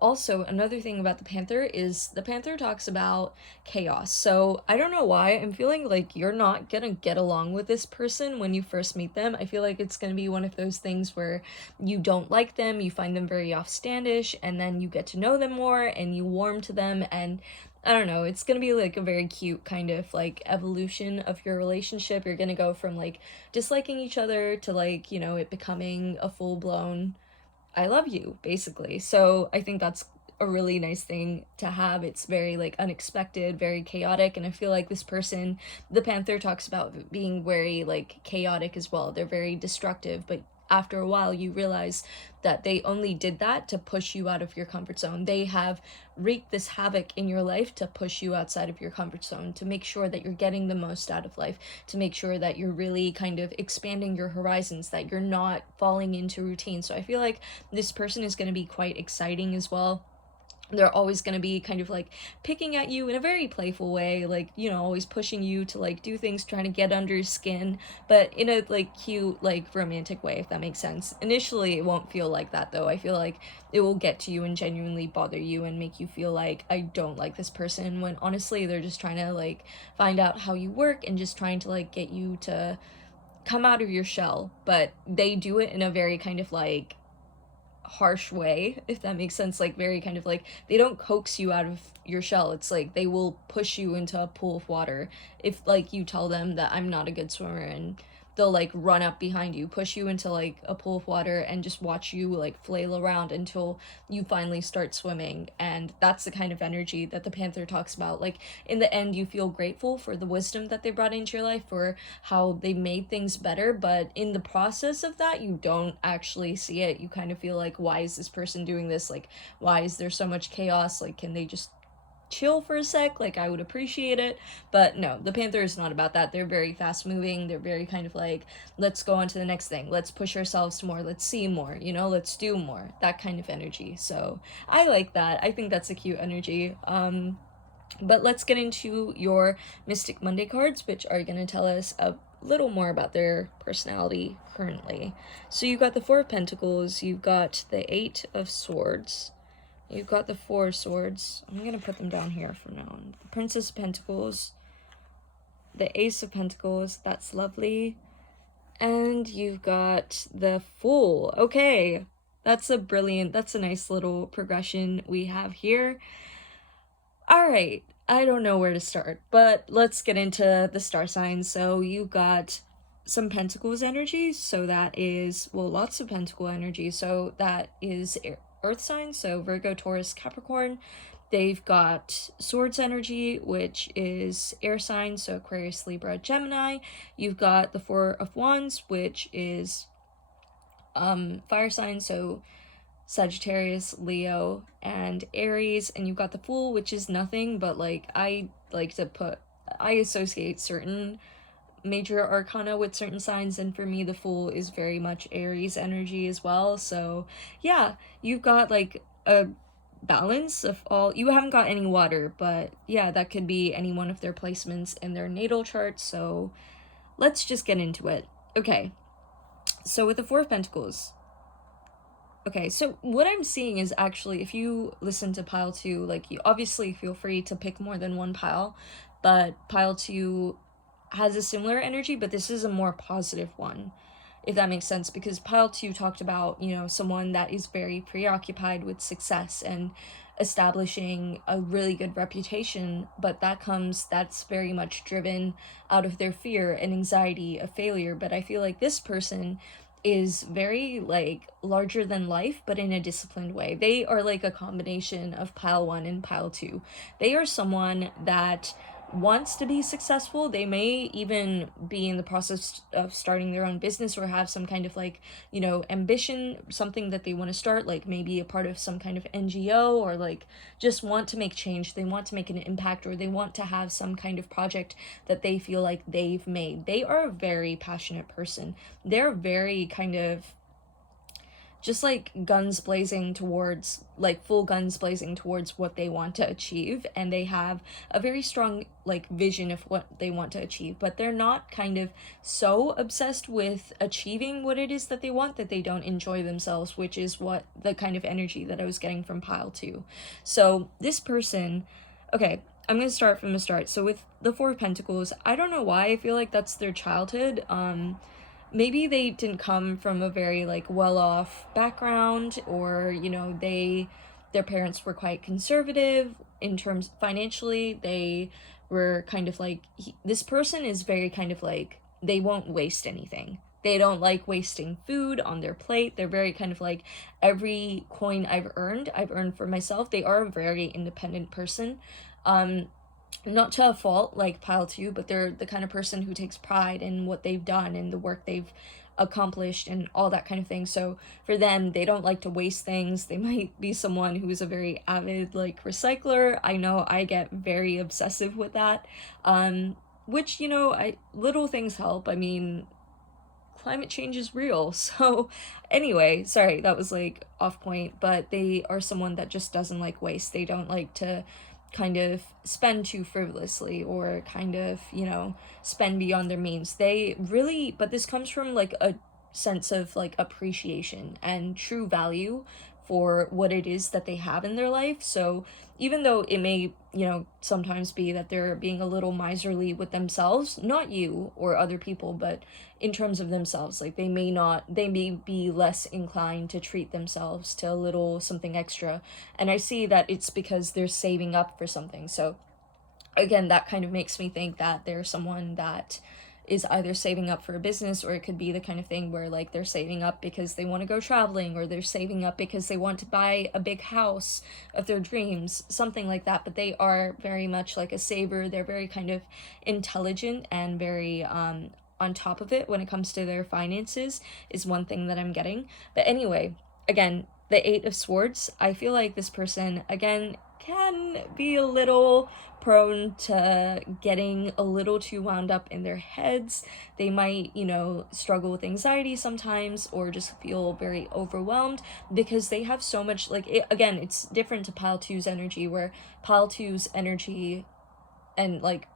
Also, another thing about the Panther is the Panther talks about chaos. So I don't know why I'm feeling like you're not gonna get along with this person when you first meet them. I feel like it's gonna be one of those things where you don't like them, you find them very offstandish, and then you get to know them more and you warm to them, and I don't know, it's gonna be like a very cute kind of like evolution of your relationship. You're gonna go from like disliking each other to like, you know, it becoming a full-blown I love you, basically. So I think that's a really nice thing to have. It's very like unexpected, very chaotic, and I feel like this person, the Panther, talks about being very like chaotic as well. They're very destructive, but after a while you realize that they only did that to push you out of your comfort zone. They have wreaked this havoc in your life to push you outside of your comfort zone, to make sure that you're getting the most out of life, to make sure that you're really kind of expanding your horizons, that you're not falling into routine. So I feel like this person is going to be quite exciting as well. They're always going to be kind of like picking at you in a very playful way, like, you know, always pushing you to like do things, trying to get under your skin, but in a like cute, like romantic way, if that makes sense. Initially, it won't feel like that though. I feel like it will get to you and genuinely bother you and make you feel like, I don't like this person, when honestly they're just trying to like find out how you work and just trying to like get you to come out of your shell. But they do it in a very kind of like harsh way, if that makes sense. Like very kind of like, they don't coax you out of your shell. It's like they will push you into a pool of water if like you tell them that I'm not a good swimmer, and they'll like run up behind you, push you into like a pool of water, and just watch you like flail around until you finally start swimming. And that's the kind of energy that the panther talks about. Like in the end, you feel grateful for the wisdom that they brought into your life, for how they made things better, but in the process of that, you don't actually see it. You kind of feel like, why is this person doing this? Like, why is there so much chaos? Like, can they just chill for a sec? Like, I would appreciate it. But no, the panther is not about that. They're very fast moving. They're very kind of like, let's go on to the next thing, let's push ourselves more, let's see more, you know, let's do more, that kind of energy. So I like that. I think that's a cute energy. But let's get into your Mystic Monday cards, which are going to tell us a little more about their personality currently. So you've got the Four of Pentacles, you've got the Eight of Swords, you've got the Four of Swords. I'm going to put them down here from now on. The Princess of Pentacles, the Ace of Pentacles, that's lovely. And you've got the Fool. Okay, that's a nice little progression we have here. Alright, I don't know where to start, but let's get into the star signs. So you've got some Pentacles energy, so that is, well, lots of Pentacle energy, so that is Earth signs, so Virgo, Taurus, Capricorn. They've got Swords energy, which is air signs, so Aquarius, Libra, Gemini. You've got the Four of Wands, which is fire signs, so Sagittarius, Leo, and Aries. And you've got the Fool, which is nothing, but like I associate certain major arcana with certain signs, and for me the Fool is very much Aries energy as well. So yeah, you've got like a balance of all. You haven't got any water, but yeah, that could be any one of their placements in their natal chart. So let's just get into it. Okay, so with the Four of Pentacles, okay, so what I'm seeing is actually, if you listen to pile 2, like, you obviously feel free to pick more than one pile, but pile 2 has a similar energy, but this is a more positive one, if that makes sense, because pile 2 talked about, you know, someone that is very preoccupied with success and establishing a really good reputation, but that's very much driven out of their fear and anxiety of failure. But I feel like this person is very like larger than life, but in a disciplined way. They are like a combination of pile 1 and pile 2. They are someone that wants to be successful. They may even be in the process of starting their own business, or have some kind of like, you know, ambition, something that they want to start, like maybe a part of some kind of NGO, or like just want to make change. They want to make an impact, or they want to have some kind of project that they feel like they've made. They are a very passionate person. They're very kind of just like guns blazing towards, like full guns blazing towards what they want to achieve, and they have a very strong like vision of what they want to achieve, but they're not kind of so obsessed with achieving what it is that they want that they don't enjoy themselves, which is what the kind of energy that I was getting from pile 2. So this person, okay, I'm gonna start from the start. So with the Four of Pentacles, I don't know why I feel like that's their childhood. Maybe they didn't come from a very like well-off background, or you know, their parents were quite conservative in terms financially. They were kind of like, this person is very kind of like, they won't waste anything. They don't like wasting food on their plate. They're very kind of like, every coin I've earned for myself. They are a very independent person. Not to a fault like pile 2, but they're the kind of person who takes pride in what they've done and the work they've accomplished and all that kind of thing. So for them, they don't like to waste things. They might be someone who's a very avid like recycler. I know I get very obsessive with that, which, you know, little things help. I mean, climate change is real. So anyway, sorry, that was like off point, but they are someone that just doesn't like waste. They don't like to kind of spend too frivolously, or kind of, you know, spend beyond their means. They really, but this comes from like a sense of like appreciation and true value for what it is that they have in their life. So even though it may, you know, sometimes be that they're being a little miserly with themselves, not you or other people, but in terms of themselves, like they may be less inclined to treat themselves to a little something extra. And I see that it's because they're saving up for something. So again, that kind of makes me think that they're someone that is either saving up for a business, or it could be the kind of thing where like they're saving up because they want to go traveling, or they're saving up because they want to buy a big house of their dreams, something like that. But they are very much like a saver. They're very kind of intelligent and very on top of it when it comes to their finances, is one thing that I'm getting. But anyway, again, the Eight of Swords, I feel like this person, again, can be a little prone to getting a little too wound up in their heads. They might, you know, struggle with anxiety sometimes, or just feel very overwhelmed because they have so much, like, again, it's different to pile two's energy, where pile two's energy and like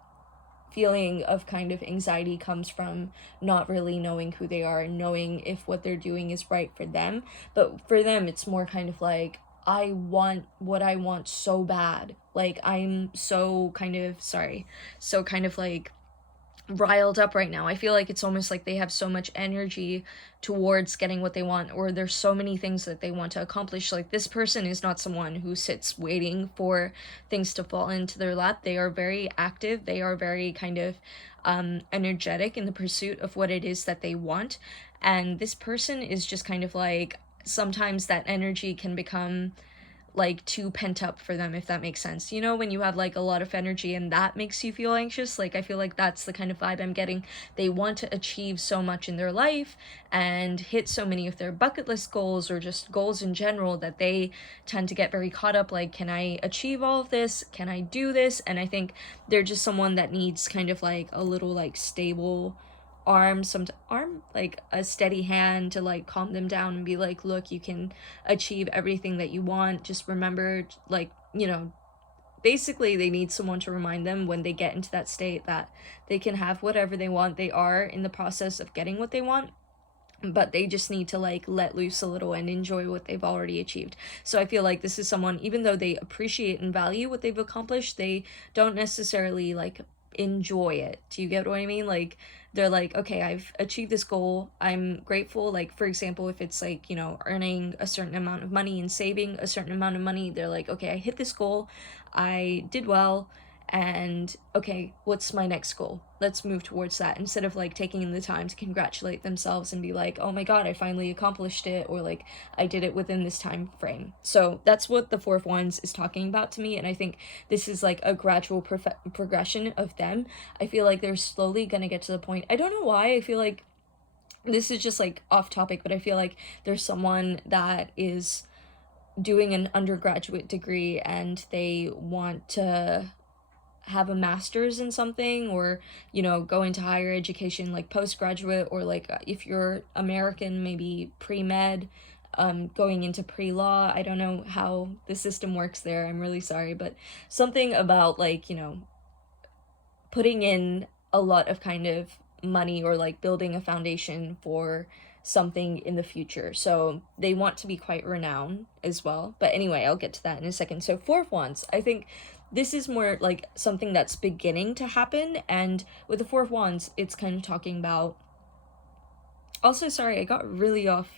feeling of kind of anxiety comes from not really knowing who they are and knowing if what they're doing is right for them. But for them, it's more kind of like, I want what I want so bad. Like, I'm so kind of, so kind of like riled up right now. I feel like it's almost like they have so much energy towards getting what they want, or there's so many things that they want to accomplish. Like, this person is not someone who sits waiting for things to fall into their lap. They are very active. They are very kind of energetic in the pursuit of what it is that they want. And this person is just kind of like, sometimes that energy can become like too pent up for them, if that makes sense. You know, when you have like a lot of energy and that makes you feel anxious, like I feel like that's the kind of vibe I'm getting. They want to achieve so much in their life and hit so many of their bucket list goals, or just goals in general, that they tend to get very caught up, like, can I achieve all of this? Can I do this? And I think they're just someone that needs kind of like a little like stable arm, like a steady hand to like calm them down and be like, look, you can achieve everything that you want. Just remember, like, you know, basically they need someone to remind them when they get into that state that they can have whatever they want. They are in the process of getting what they want, but they just need to like let loose a little and enjoy what they've already achieved. So I feel like this is someone, even though they appreciate and value what they've accomplished, they don't necessarily like enjoy it. Do you get what I mean? Like, they're like, okay, I've achieved this goal, I'm grateful. Like, for example, if it's like, you know, earning a certain amount of money and saving a certain amount of money, they're like, okay, I hit this goal, I did well, and okay, what's my next goal? Let's move towards that, instead of like taking the time to congratulate themselves and be like, oh my god, I finally accomplished it, or like I did it within this time frame. So that's what the Four of Wands is talking about to me, and I think this is like a gradual progression of them. I feel like they're slowly gonna get to the point, I don't know why, I feel like this is just like off topic, but I feel like there's someone that is doing an undergraduate degree and they want to have a master's in something, or, you know, go into higher education, like postgraduate, or like if you're American, maybe pre-med, going into pre-law. I don't know how the system works there, I'm really sorry, but something about like, you know, putting in a lot of kind of money, or like building a foundation for something in the future. So they want to be quite renowned as well. But anyway, I'll get to that in a second. So Four of Wands, I think this is more like something that's beginning to happen. And with the Four of Wands, it's kind of talking about, also, sorry, I got really off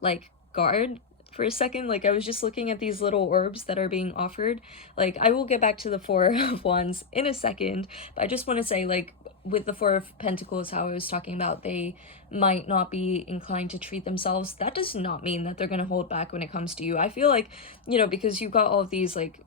like guard for a second. Like, I was just looking at these little orbs that are being offered. Like, I will get back to the Four of Wands in a second, but I just want to say, like, with the Four of Pentacles, how I was talking about, they might not be inclined to treat themselves. That does not mean that they're going to hold back when it comes to you. I feel like, you know, because you've got all of these, like,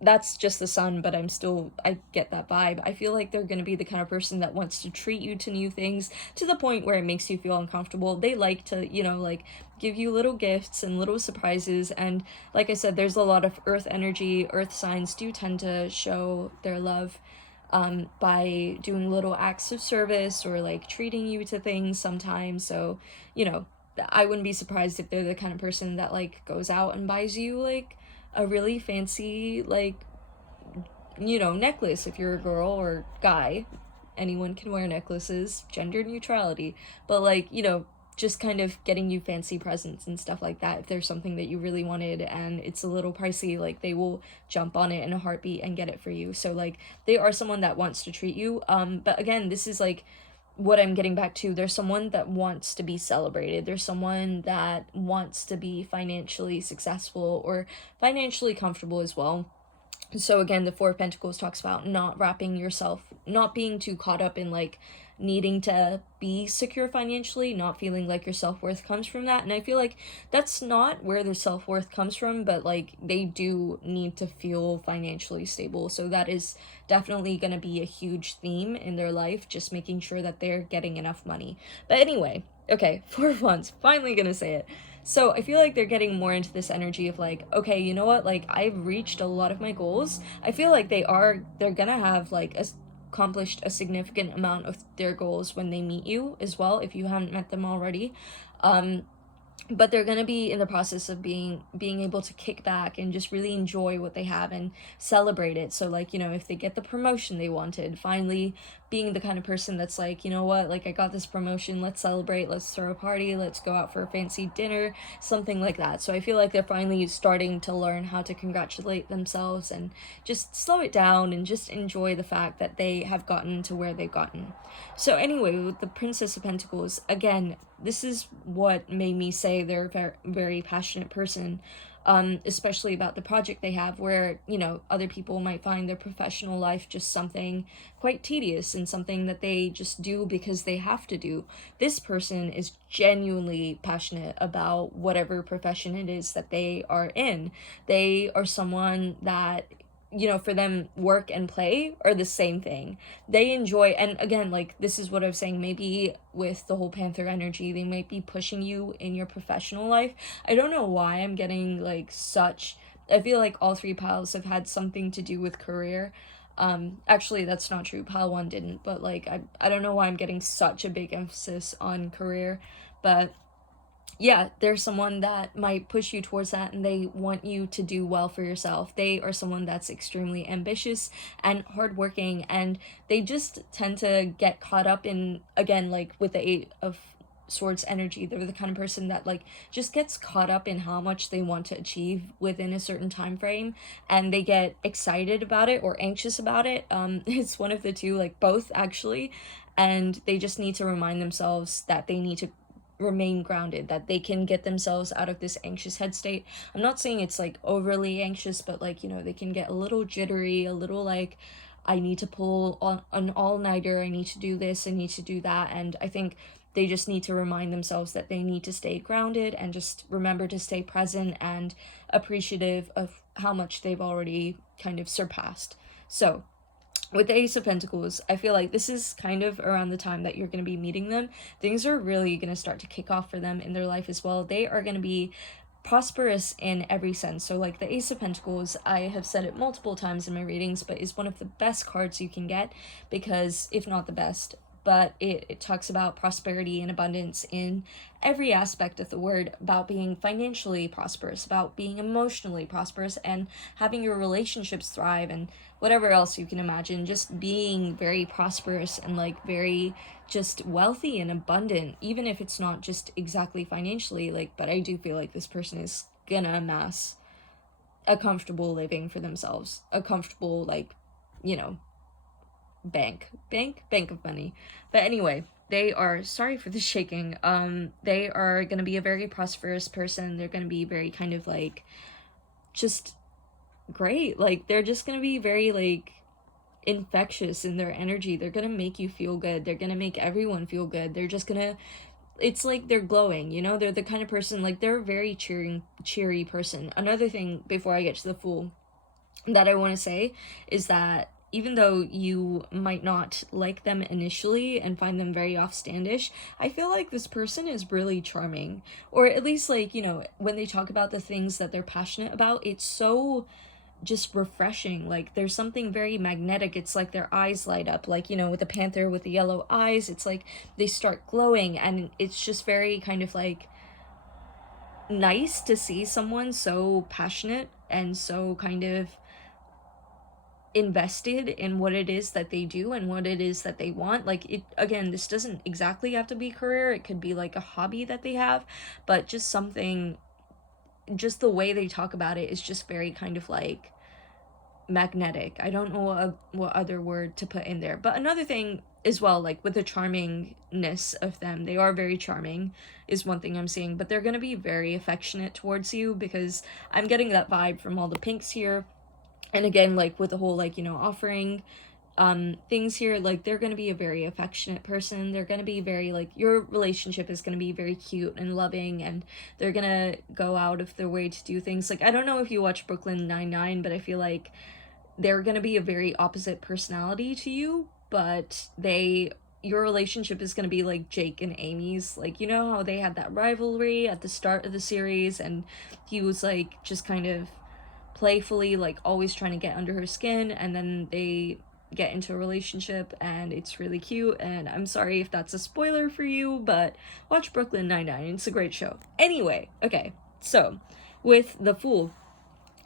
that's just the sun, but I get that vibe. I feel like they're going to be the kind of person that wants to treat you to new things to the point where it makes you feel uncomfortable. They like to, you know, like give you little gifts and little surprises. And like I said, there's a lot of earth energy. Earth signs do tend to show their love by doing little acts of service, or like treating you to things sometimes. So, you know, I wouldn't be surprised if they're the kind of person that like goes out and buys you like a really fancy, like, you know, necklace. If you're a girl or guy, anyone can wear necklaces, gender neutrality, but like, you know, just kind of getting you fancy presents and stuff like that. If there's something that you really wanted and it's a little pricey, like they will jump on it in a heartbeat and get it for you. So like, they are someone that wants to treat you. But again, this is like what I'm getting back to. There's someone that wants to be celebrated. There's someone that wants to be financially successful or financially comfortable as well. So again, the Four of Pentacles talks about not being too caught up in like needing to be secure financially, not feeling like your self-worth comes from that. And I feel like that's not where their self-worth comes from, but like they do need to feel financially stable. So that is definitely going to be a huge theme in their life, just making sure that they're getting enough money. But anyway, okay, Four of Wands, finally gonna say it. So I feel like they're getting more into this energy of like, okay, you know what, like I've reached a lot of my goals. I feel like they're gonna have like accomplished a significant amount of their goals when they meet you as well, if you haven't met them already. But they're going to be in the process of being able to kick back and just really enjoy what they have and celebrate it. So like, you know, if they get the promotion they wanted, finally being the kind of person that's like, you know what, like I got this promotion, let's celebrate, let's throw a party, let's go out for a fancy dinner, something like that. So I feel like they're finally starting to learn how to congratulate themselves and just slow it down and just enjoy the fact that they have gotten to where they've gotten. So anyway, with the Princess of Pentacles, again, this is what made me say they're a very, very passionate person, especially about the project they have, where, you know, other people might find their professional life just something quite tedious and something that they just do because they have to do. This person is genuinely passionate about whatever profession it is that they are in. They are someone that, you know, for them, work and play are the same thing. They enjoy, and again, like, this is what I was saying, maybe with the whole Panther energy, they might be pushing you in your professional life. I don't know why I'm getting, like, such, I feel like all three piles have had something to do with career. Actually, that's not true. Pile 1 didn't, but, like, I don't know why I'm getting such a big emphasis on career, but yeah, there's someone that might push you towards that and they want you to do well for yourself. They are someone that's extremely ambitious and hardworking, and they just tend to get caught up in, again, like with the Eight of Swords energy, they're the kind of person that like just gets caught up in how much they want to achieve within a certain time frame, and they get excited about it or anxious about it. It's one of the two, like both actually, and they just need to remind themselves that they need to remain grounded, that they can get themselves out of this anxious head state. I'm not saying it's like overly anxious, but like, you know, they can get a little jittery, a little like, I need to pull on an all-nighter, I need to do this, I need to do that. And I think they just need to remind themselves that they need to stay grounded and just remember to stay present and appreciative of how much they've already kind of surpassed. So with the Ace of Pentacles, I feel like this is kind of around the time that you're going to be meeting them. Things are really going to start to kick off for them in their life as well. They are going to be prosperous in every sense. So like the Ace of Pentacles, I have said it multiple times in my readings, but is one of the best cards you can get, because if not the best, but it talks about prosperity and abundance in every aspect of the word, about being financially prosperous, about being emotionally prosperous, and having your relationships thrive, and whatever else you can imagine, just being very prosperous and like very just wealthy and abundant, even if it's not just exactly financially, like, but I do feel like this person is gonna amass a comfortable living for themselves, a comfortable, like, you know, bank of money. But anyway, they are, sorry for the shaking, they are gonna be a very prosperous person. They're gonna be very kind of like just great, like they're just gonna be very like infectious in their energy. They're gonna make you feel good, they're gonna make everyone feel good. They're just gonna, it's like they're glowing, you know, they're the kind of person, like they're a very cheery person. Another thing before I get to the Fool that I want to say is that even though you might not like them initially and find them very offstandish, I feel like this person is really charming. Or at least, like, you know, when they talk about the things that they're passionate about, it's so just refreshing. Like, there's something very magnetic. It's like their eyes light up. Like, you know, with the panther with the yellow eyes, it's like they start glowing, and it's just very kind of like nice to see someone so passionate and so kind of invested in what it is that they do and what it is that they want. Like, it, again, this doesn't exactly have to be career, it could be like a hobby that they have, but just something, just the way they talk about it is just very kind of like magnetic. I don't know what other word to put in there. But another thing as well, like with the charmingness of them, they are very charming is one thing I'm seeing, but they're going to be very affectionate towards you, because I'm getting that vibe from all the pinks here. And again, like with the whole like, you know, offering things here, like they're going to be a very affectionate person. They're going to be very like, your relationship is going to be very cute and loving, and they're going to go out of their way to do things. Like, I don't know if you watch Brooklyn Nine-Nine, but I feel like they're going to be a very opposite personality to you, but your relationship is going to be like Jake and Amy's. Like, you know how they had that rivalry at the start of the series, and he was like just kind of playfully like always trying to get under her skin, and then they get into a relationship and it's really cute. And I'm sorry if that's a spoiler for you, but watch Brooklyn Nine-Nine, it's a great show. Anyway, okay, so with the Fool,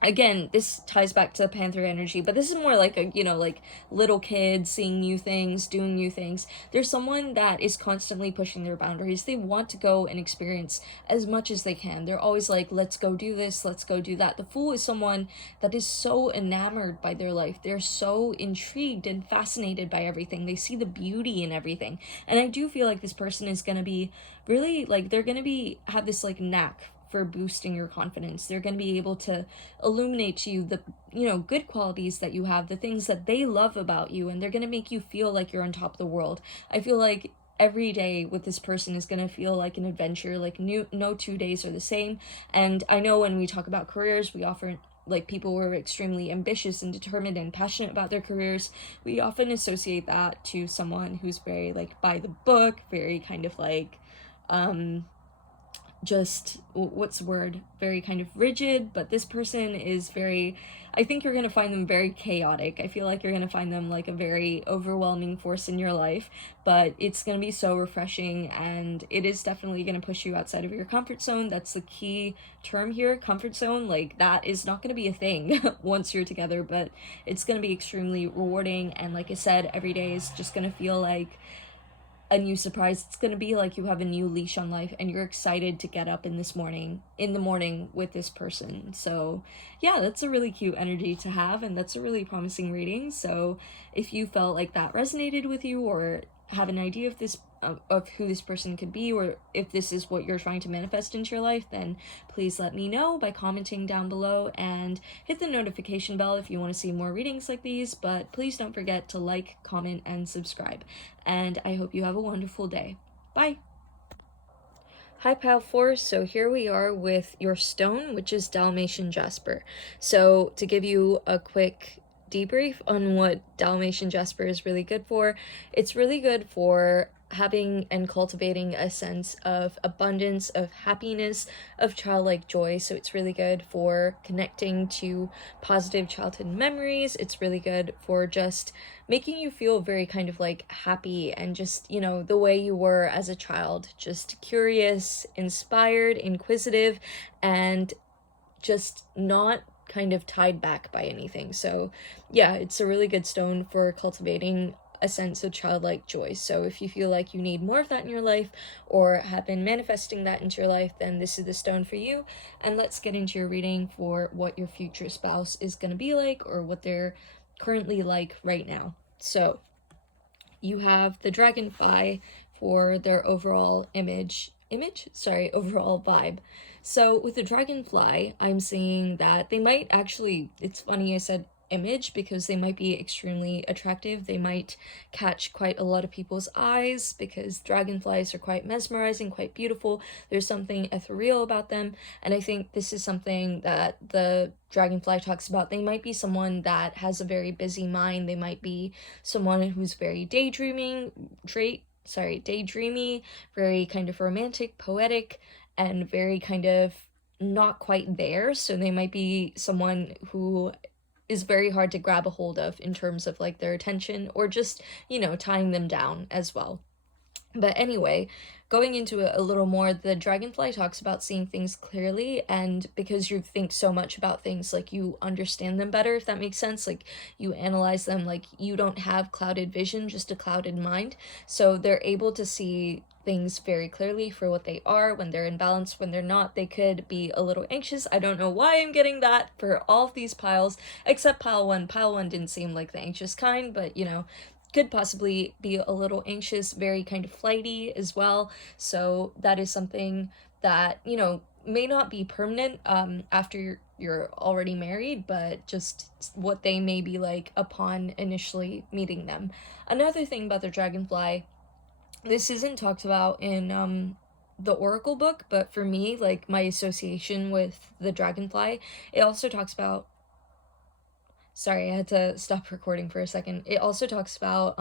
again, this ties back to Panther energy, but this is more like a, you know, like little kids seeing new things, doing new things. There's someone that is constantly pushing their boundaries. They want to go and experience as much as they can. They're always like, let's go do this, let's go do that. The Fool is someone that is so enamored by their life. They're so intrigued and fascinated by everything. They see the beauty in everything. And I do feel like this person is going to be really like, they're going to be have this like knack for boosting your confidence. They're going to be able to illuminate to you the, you know, good qualities that you have, the things that they love about you, and they're going to make you feel like you're on top of the world. I feel like every day with this person is going to feel like an adventure. Like no 2 days are the same. And I know when we talk about careers, we often, like, people who are extremely ambitious and determined and passionate about their careers, we often associate that to someone who's very like by the book, very kind of like just, what's the word, very kind of rigid. But this person is very, I think you're going to find them very chaotic. I feel like you're going to find them like a very overwhelming force in your life, but it's going to be so refreshing, and it is definitely going to push you outside of your comfort zone. That's the key term here, comfort zone. Like, that is not going to be a thing once you're together, but it's going to be extremely rewarding. And like I said, every day is just going to feel like a new surprise. It's going to be like you have a new leash on life, and you're excited to get up in the morning with this person. So yeah, that's a really cute energy to have, and that's a really promising reading. So if you felt like that resonated with you, or have an idea of this of who this person could be, or if this is what you're trying to manifest into your life, then please let me know by commenting down below, and hit the notification bell if you want to see more readings like these. But please don't forget to like, comment, and subscribe. And I hope you have a wonderful day. Bye! Hi Pile 4, so here we are with your stone, which is Dalmatian Jasper. So to give you a quick debrief on what Dalmatian Jasper is really good for, it's really good for having and cultivating a sense of abundance, of happiness, of childlike joy. So it's really good for connecting to positive childhood memories. It's really good for just making you feel very kind of like happy, and just, you know, the way you were as a child, just curious, inspired, inquisitive, and just not kind of tied back by anything. So yeah, it's a really good stone for cultivating a sense of childlike joy. So if you feel like you need more of that in your life, or have been manifesting that into your life, then this is the stone for you. And let's get into your reading for what your future spouse is going to be like, or what they're currently like right now. So you have the dragonfly for their overall overall vibe. So with the dragonfly, I'm seeing that they might actually, it's funny I said image, because they might be extremely attractive. They might catch quite a lot of people's eyes, because dragonflies are quite mesmerizing, quite beautiful. There's something ethereal about them, and I think this is something that the dragonfly talks about. They might be someone that has a very busy mind. They might be someone who's very daydreamy, very kind of romantic, poetic, and very kind of not quite there. So they might be someone who is very hard to grab a hold of in terms of like their attention, or just, you know, tying them down as well. But anyway, going into it a little more, the dragonfly talks about seeing things clearly, and because you think so much about things, like you understand them better, if that makes sense. Like you analyze them, like you don't have clouded vision, just a clouded mind. So they're able to see things very clearly for what they are, when they're in balance, when they're not. They could be a little anxious. I don't know why I'm getting that for all of these piles, except pile 1. Pile 1 didn't seem like the anxious kind, but you know, could possibly be a little anxious, very kind of flighty as well. So that is something that, you know, may not be permanent after you're already married, but just what they may be like upon initially meeting them. Another thing about the dragonfly, this isn't talked about in the Oracle book, but for me, like my association with the dragonfly, it also talks about, sorry, I had to stop recording for a second. It also talks about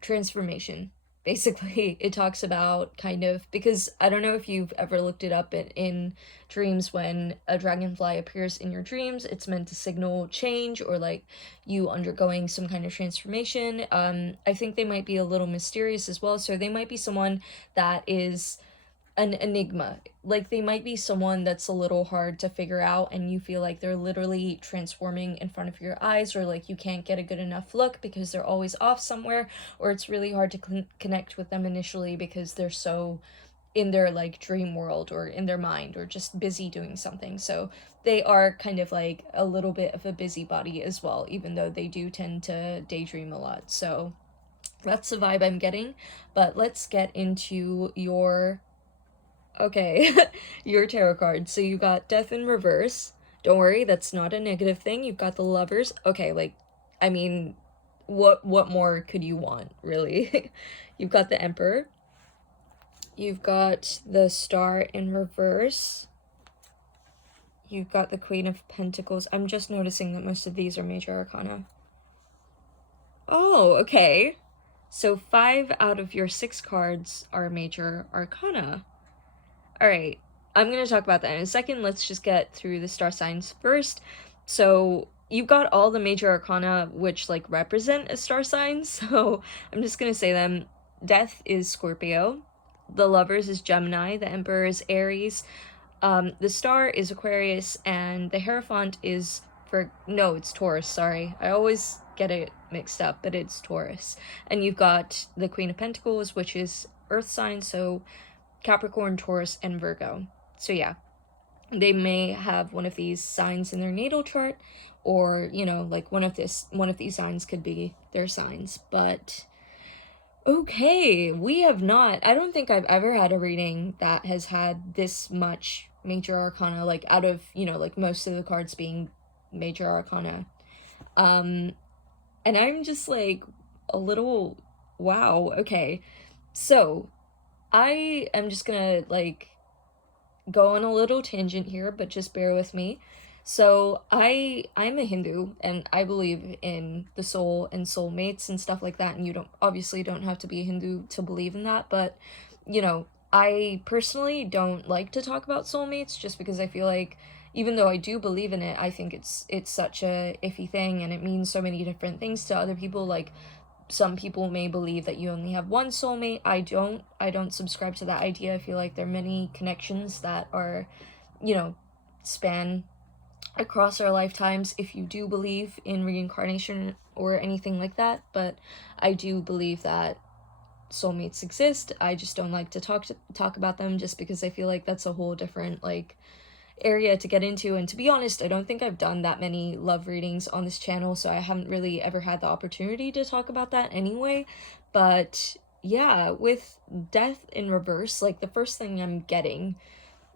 transformation. Basically, it talks about kind of, because I don't know if you've ever looked it up in dreams. When a dragonfly appears in your dreams, it's meant to signal change or like you undergoing some kind of transformation. I think they might be a little mysterious as well, so they might be someone that is an enigma. Like they might be someone that's a little hard to figure out and you feel like they're literally transforming in front of your eyes, or like you can't get a good enough look because they're always off somewhere, or it's really hard to connect with them initially because they're so in their like dream world or in their mind or just busy doing something. So they are kind of like a little bit of a busybody as well, even though they do tend to daydream a lot. So that's the vibe I'm getting. But let's get into your okay, your tarot card. So you got Death in reverse. Don't worry, that's not a negative thing. You've got the Lovers. Okay, like, I mean, what more could you want, really? You've got the Emperor. You've got the Star in reverse. You've got the Queen of Pentacles. I'm just noticing that most of these are major arcana. Oh, okay. So 5 out of your 6 cards are major arcana. Alright, I'm going to talk about that in a second. Let's just get through the star signs first. So you've got all the major arcana which like represent a star sign, so I'm just going to say them. Death is Scorpio, the Lovers is Gemini, the Emperor is Aries, the Star is Aquarius, and the Hierophant is it's Taurus, sorry. I always get it mixed up, but it's Taurus. And you've got the Queen of Pentacles, which is Earth sign, so Capricorn, Taurus, and Virgo. So yeah, they may have one of these signs in their natal chart, or you know, like one of these signs could be their signs. But okay, I don't think I've ever had a reading that has had this much major arcana, like out of, you know, like most of the cards being major arcana. And I'm just like a little wow. Okay, so I am just gonna like go on a little tangent here, but just bear with me. So I'm a Hindu and I believe in the soul and soulmates and stuff like that, and you don't have to be a Hindu to believe in that, but you know, I personally don't like to talk about soulmates just because I feel like even though I do believe in it, I think it's such a iffy thing and it means so many different things to other people. Like some people may believe that you only have one soulmate. I don't subscribe to that idea. I feel like there are many connections that are, you know, span across our lifetimes if you do believe in reincarnation or anything like that. But I do believe that soulmates exist. I just don't like to talk about them just because I feel like that's a whole different like area to get into. And to be honest, I don't think I've done that many love readings on this channel, so I haven't really ever had the opportunity to talk about that anyway. But yeah, with Death in reverse, like the first thing I'm getting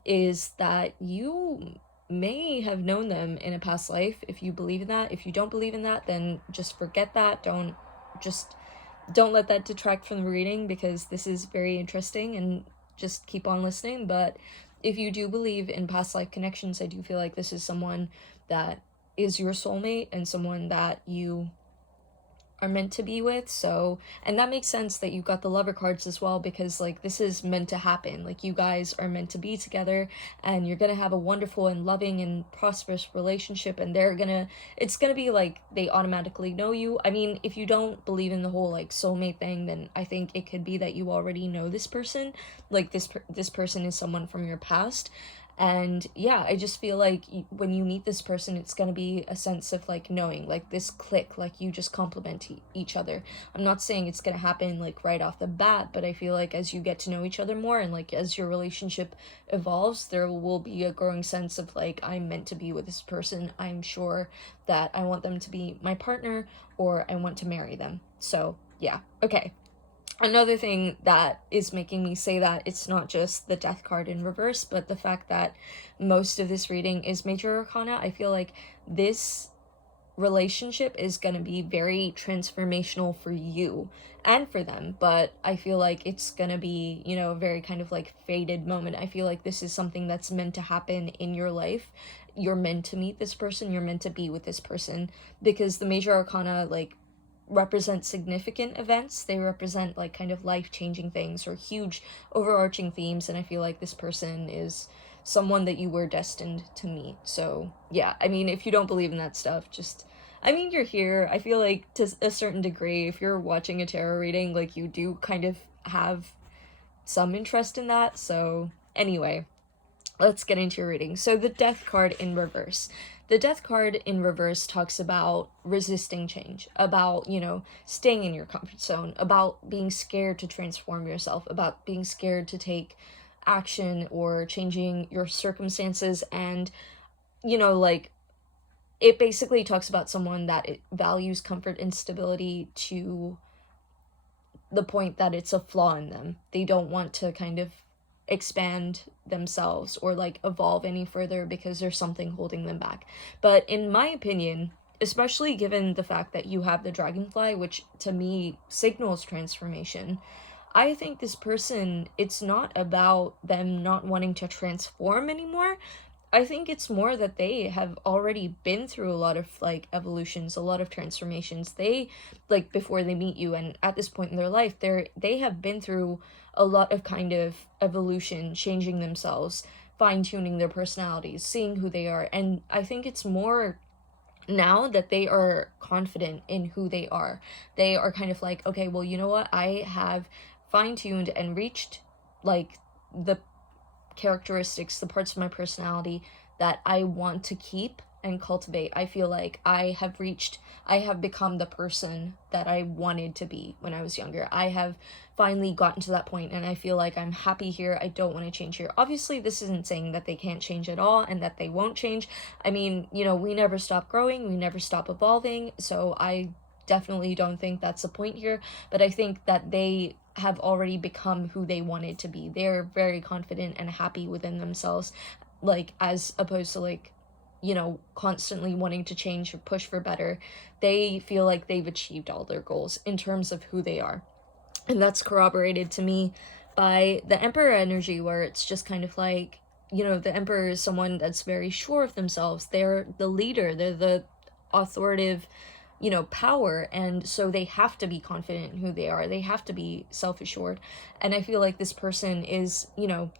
is that you may have known them in a past life. If you believe in that, if you don't believe in that, then just forget that. Don't let that detract from the reading, because this is very interesting, and just keep on listening. But if you do believe in past life connections, I do feel like this is someone that is your soulmate and someone that you are meant to be with. So, and that makes sense that you've got the Lover cards as well, because like this is meant to happen. Like you guys are meant to be together and you're gonna have a wonderful and loving and prosperous relationship, and it's gonna be like they automatically know you. I mean, if you don't believe in the whole like soulmate thing, then I think it could be that you already know this person. Like this person is someone from your past. And yeah, I just feel like when you meet this person, it's gonna be a sense of like knowing, like this click, like you just complement each other. I'm not saying it's gonna happen like right off the bat, but I feel like as you get to know each other more and like as your relationship evolves, there will be a growing sense of like, I'm meant to be with this person. I'm sure that I want them to be my partner, or I want to marry them. So yeah, okay. Another thing that is making me say that it's not just the death card in reverse, but the fact that most of this reading is major arcana. I feel like this relationship is going to be very transformational for you and for them, but I feel like it's going to be, you know, a very kind of like faded moment. I feel like this is something that's meant to happen in your life. You're meant to meet this person, you're meant to be with this person, because the major arcana like represent significant events. They represent like kind of life-changing things or huge overarching themes, and I feel like this person is someone that you were destined to meet. So yeah, I mean, if you don't believe in that stuff, just, I mean, you're here. I feel like to a certain degree, if you're watching a tarot reading, like you do kind of have some interest in that. So anyway, let's get into your reading. So the death card in reverse. The death card in reverse talks about resisting change, about, you know, staying in your comfort zone, about being scared to transform yourself, about being scared to take action or changing your circumstances. And, you know, like, it basically talks about someone that it values comfort and stability to the point that it's a flaw in them. They don't want to kind of expand themselves or like evolve any further because there's something holding them back. But in my opinion, especially given the fact that you have the dragonfly, which to me signals transformation, I think this person, it's not about them not wanting to transform anymore. I think it's more that they have already been through a lot of like evolutions, a lot of transformations. They, like, before they meet you and at this point in their life, they have been through a lot of kind of evolution, changing themselves, fine-tuning their personalities, seeing who they are. And I think it's more now that they are confident in who they are. They are kind of like, okay, well, you know what? I have fine-tuned and reached like the characteristics, the parts of my personality that I want to keep and cultivate. I feel like I have become the person that I wanted to be when I was younger. I have finally gotten to that point and I feel like I'm happy here. I don't want to change here. Obviously, this isn't saying that they can't change at all and that they won't change. I mean, you know, we never stop growing, we never stop evolving. So I definitely don't think that's the point here, but I think that they have already become who they wanted to be. They're very confident and happy within themselves, like, as opposed to like, you know, constantly wanting to change or push for better. They feel like they've achieved all their goals in terms of who they are. And that's corroborated to me by the Emperor energy, where it's just kind of like, you know, the Emperor is someone that's very sure of themselves. They're the leader, they're the authoritative, you know, power, and so they have to be confident in who they are. They have to be self-assured. And I feel like this person is, you know,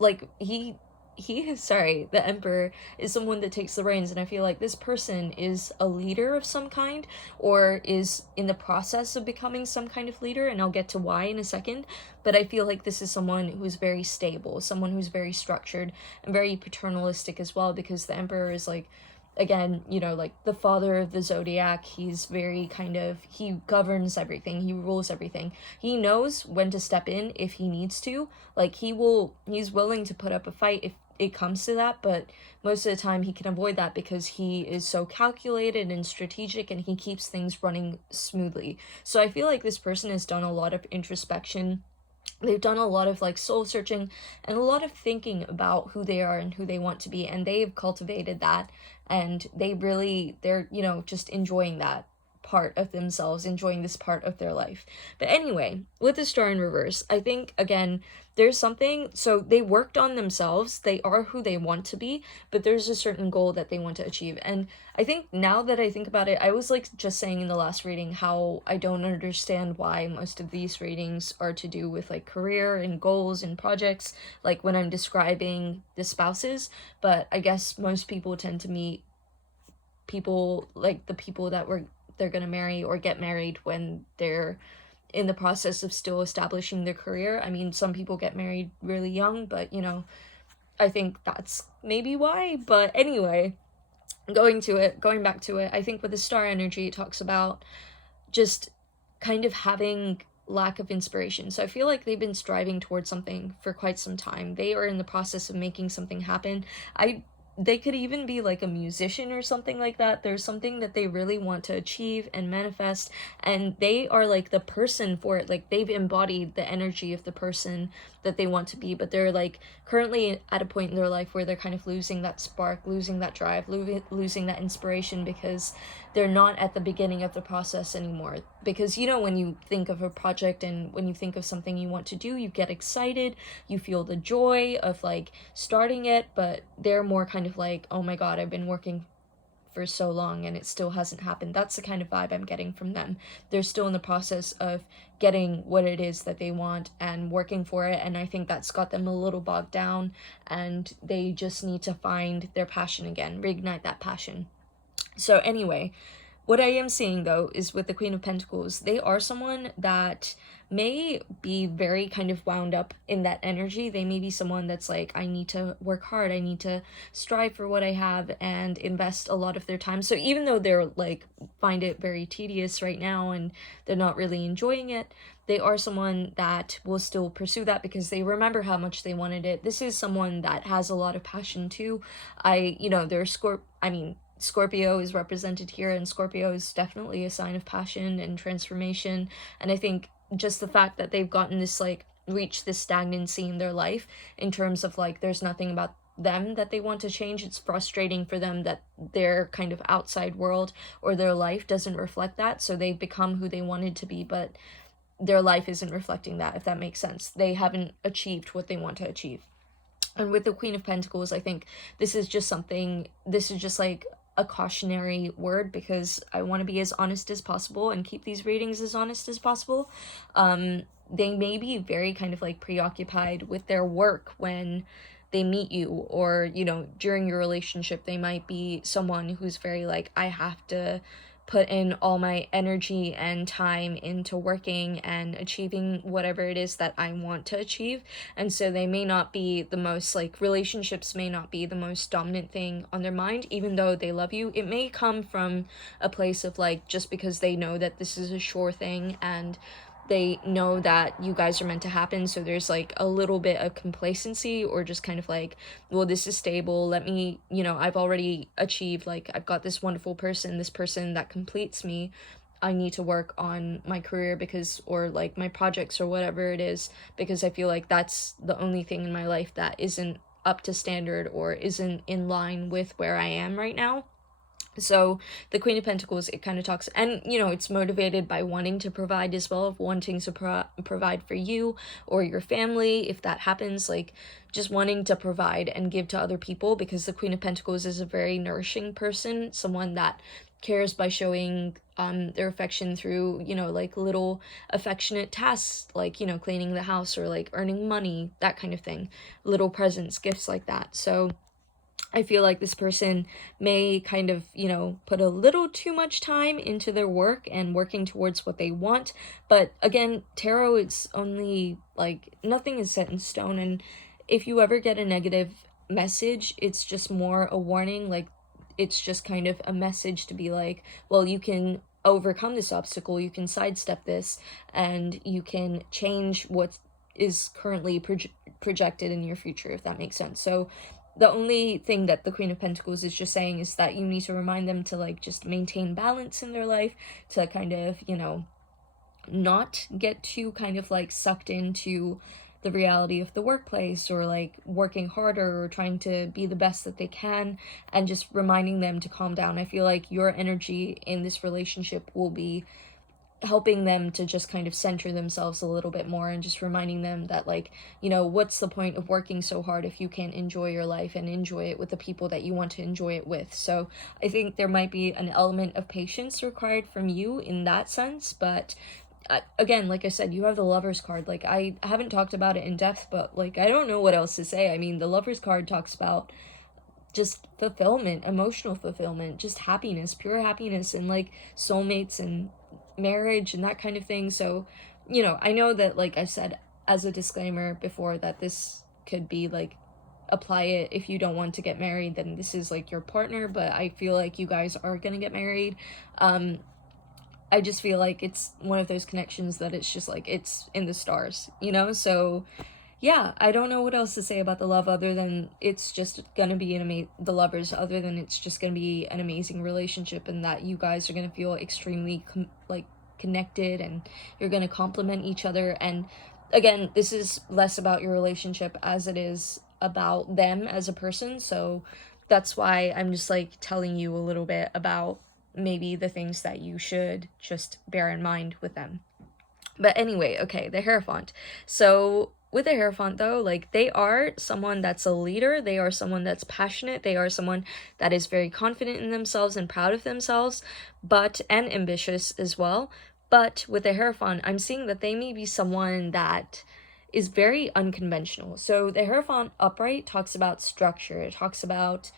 like he is, sorry, the Emperor is someone that takes the reins, and I feel like this person is a leader of some kind, or is in the process of becoming some kind of leader, and I'll get to why in a second. But I feel like this is someone who's very stable, someone who's very structured and very paternalistic as well, because the Emperor is like, again, you know, like the father of the zodiac. He's very kind of, he governs everything, he rules everything. He knows when to step in if he needs to. Like, he's willing to put up a fight if it comes to that, but most of the time he can avoid that because he is so calculated and strategic and he keeps things running smoothly. So I feel like this person has done a lot of introspection. They've done a lot of like soul searching and a lot of thinking about who they are and who they want to be, and they've cultivated that, and they're, you know, just enjoying that part of themselves, enjoying this part of their life. But anyway, with the star in reverse, I think again there's something, so they worked on themselves, they are who they want to be, but there's a certain goal that they want to achieve. And I think now that I think about it, I was like just saying in the last reading how I don't understand why most of these readings are to do with like career and goals and projects, like when I'm describing the spouses. But I guess most people tend to meet people, like the people that they're gonna marry or get married when they're in the process of still establishing their career. I mean, some people get married really young, but you know, I think that's maybe why. But anyway, going back to it, I think with the star energy, it talks about just kind of having lack of inspiration. So I feel like they've been striving towards something for quite some time. They are in the process of making something happen. I they could even be like a musician or something like that. There's something that they really want to achieve and manifest, and they are like the person for it. Like they've embodied the energy of the person that they want to be, but they're like currently at a point in their life where they're kind of losing that spark, losing that drive, losing that inspiration, because they're not at the beginning of the process anymore. Because you know, when you think of a project and when you think of something you want to do, you get excited, you feel the joy of like starting it, but they're more kind of like, oh my god, I've been working for so long and it still hasn't happened. That's the kind of vibe I'm getting from them. They're still in the process of getting what it is that they want and working for it, and I think that's got them a little bogged down, and they just need to find their passion again, reignite that passion. So anyway, what I am seeing though is with the Queen of Pentacles, they are someone that may be very kind of wound up in that energy. They may be someone that's like, I need to work hard, I need to strive for what I have and invest a lot of their time. So even though they're like, find it very tedious right now and they're not really enjoying it, they are someone that will still pursue that because they remember how much they wanted it. This is someone that has a lot of passion too. Scorpio is represented here, and Scorpio is definitely a sign of passion and transformation. And I think just the fact that they've gotten this, like, reached this stagnancy in their life in terms of, like, there's nothing about them that they want to change. It's frustrating for them that their kind of outside world or their life doesn't reflect that. So they've become who they wanted to be, but their life isn't reflecting that, if that makes sense. They haven't achieved what they want to achieve. And with the Queen of Pentacles, I think this is just like a cautionary word, because I want to be as honest as possible and keep these readings as honest as possible. They may be very kind of like preoccupied with their work when they meet you, or, you know, during your relationship, they might be someone who's very like, I have to put in all my energy and time into working and achieving whatever it is that I want to achieve. And so they may not be the most, like, relationships may not be the most dominant thing on their mind, even though they love you. It may come from a place of like, just because they know that this is a sure thing and they know that you guys are meant to happen, so there's like a little bit of complacency, or just kind of like, well, this is stable, let me, you know, I've already achieved, like, I've got this wonderful person, this person that completes me, I need to work on my career because, or like my projects or whatever it is, because I feel like that's the only thing in my life that isn't up to standard or isn't in line with where I am right now. So the Queen of Pentacles, it kind of talks, and, you know, it's motivated by wanting to provide as well, wanting to provide for you or your family, if that happens, like just wanting to provide and give to other people, because the Queen of Pentacles is a very nourishing person, someone that cares by showing their affection through, you know, like little affectionate tasks, like, you know, cleaning the house or like earning money, that kind of thing, little presents, gifts like that. So I feel like this person may kind of, you know, put a little too much time into their work and working towards what they want. But again, tarot is only, like, nothing is set in stone. And if you ever get a negative message, it's just more a warning. Like, it's just kind of a message to be like, well, you can overcome this obstacle, you can sidestep this, and you can change what is currently projected in your future, if that makes sense. So the only thing that the Queen of Pentacles is just saying is that you need to remind them to, like, just maintain balance in their life, to kind of, you know, not get too kind of like sucked into the reality of the workplace, or like working harder or trying to be the best that they can, and just reminding them to calm down. I feel like your energy in this relationship will be helping them to just kind of center themselves a little bit more, and just reminding them that, like, you know, what's the point of working so hard if you can't enjoy your life and enjoy it with the people that you want to enjoy it with. So I think there might be an element of patience required from you in that sense. But again, like I said, you have the Lover's card. Like, I haven't talked about it in depth, but like, I don't know what else to say. I mean, the Lover's card talks about just fulfillment, emotional fulfillment, just happiness, pure happiness, and like soulmates and marriage and that kind of thing. So, you know, I know that, like I said as a disclaimer before, that this could be like, apply it if you don't want to get married, then this is like your partner, but I feel like you guys are gonna get married. I just feel like it's one of those connections that it's just like, it's in the stars, you know? So yeah, I don't know what else to say about the love other than it's just gonna be the lovers, other than it's just gonna be an amazing relationship, and that you guys are gonna feel extremely connected, and you're gonna complement each other. And again, this is less about your relationship as it is about them as a person, so that's why I'm just like telling you a little bit about maybe the things that you should just bear in mind with them. But anyway, okay, the Hierophant. So with the Hierophant though, like they are someone that's a leader, they are someone that's passionate, they are someone that is very confident in themselves and proud of themselves, but and ambitious as well. But with the Hierophant, I'm seeing that they may be someone that is very unconventional. So the Hierophant upright talks about structure. It talks about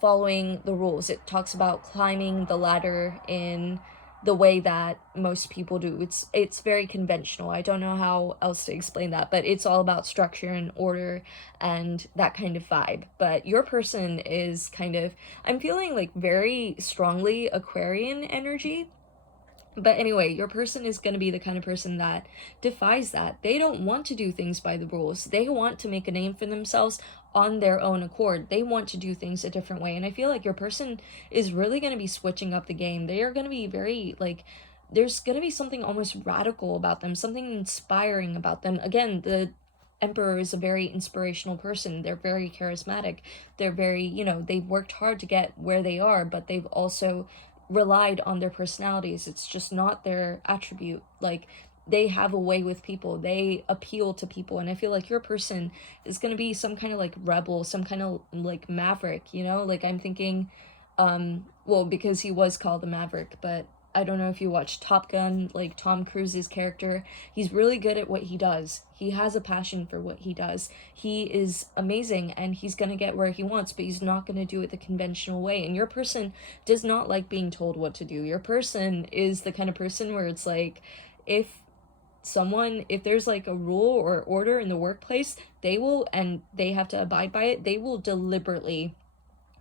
following the rules. It talks about climbing the ladder in the way that most people do. It's very conventional. I don't know how else to explain that, but it's all about structure and order and that kind of vibe. But your person is kind of, I'm feeling like very strongly Aquarian energy. But anyway, your person is going to be the kind of person that defies that. They don't want to do things by the rules. They want to make a name for themselves on their own accord. They want to do things a different way. And I feel like your person is really going to be switching up the game. They are going to be very, like, there's going to be something almost radical about them, something inspiring about them. Again, the Emperor is a very inspirational person. They're very charismatic. They're very, they've worked hard to get where they are, but they've also relied on their personalities. It's just not their attribute. Like, they have a way with people, they appeal to people, and I feel like your person is going to be some kind of like rebel, some kind of like maverick, like I'm thinking well, because he was called a maverick, but I don't know if you watch Top Gun, like Tom Cruise's character. He's really good at what he does. He has a passion for what he does. He is amazing, and he's going to get where he wants, but he's not going to do it the conventional way. And your person does not like being told what to do. Your person is the kind of person where it's like, if there's like a rule or order in the workplace, they will, and they have to abide by it, they will deliberately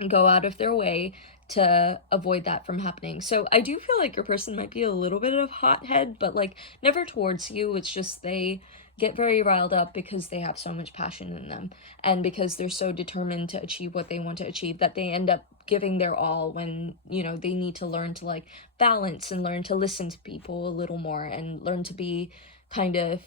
go out of their way to avoid that from happening. So I do feel like your person might be a little bit of hothead, but like never towards you. It's just they get very riled up because they have so much passion in them, and because they're so determined to achieve what they want to achieve, that they end up giving their all when they need to learn to like balance and learn to listen to people a little more and learn to be kind of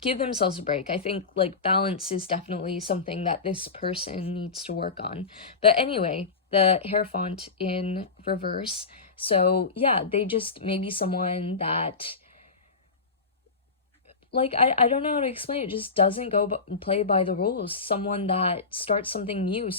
give themselves a break. I think like balance is definitely something that this person needs to work on. But anyway, the Hierophant in reverse. So yeah, they just maybe someone that, like, I don't know how to explain it, just doesn't play by the rules. Someone that starts something new,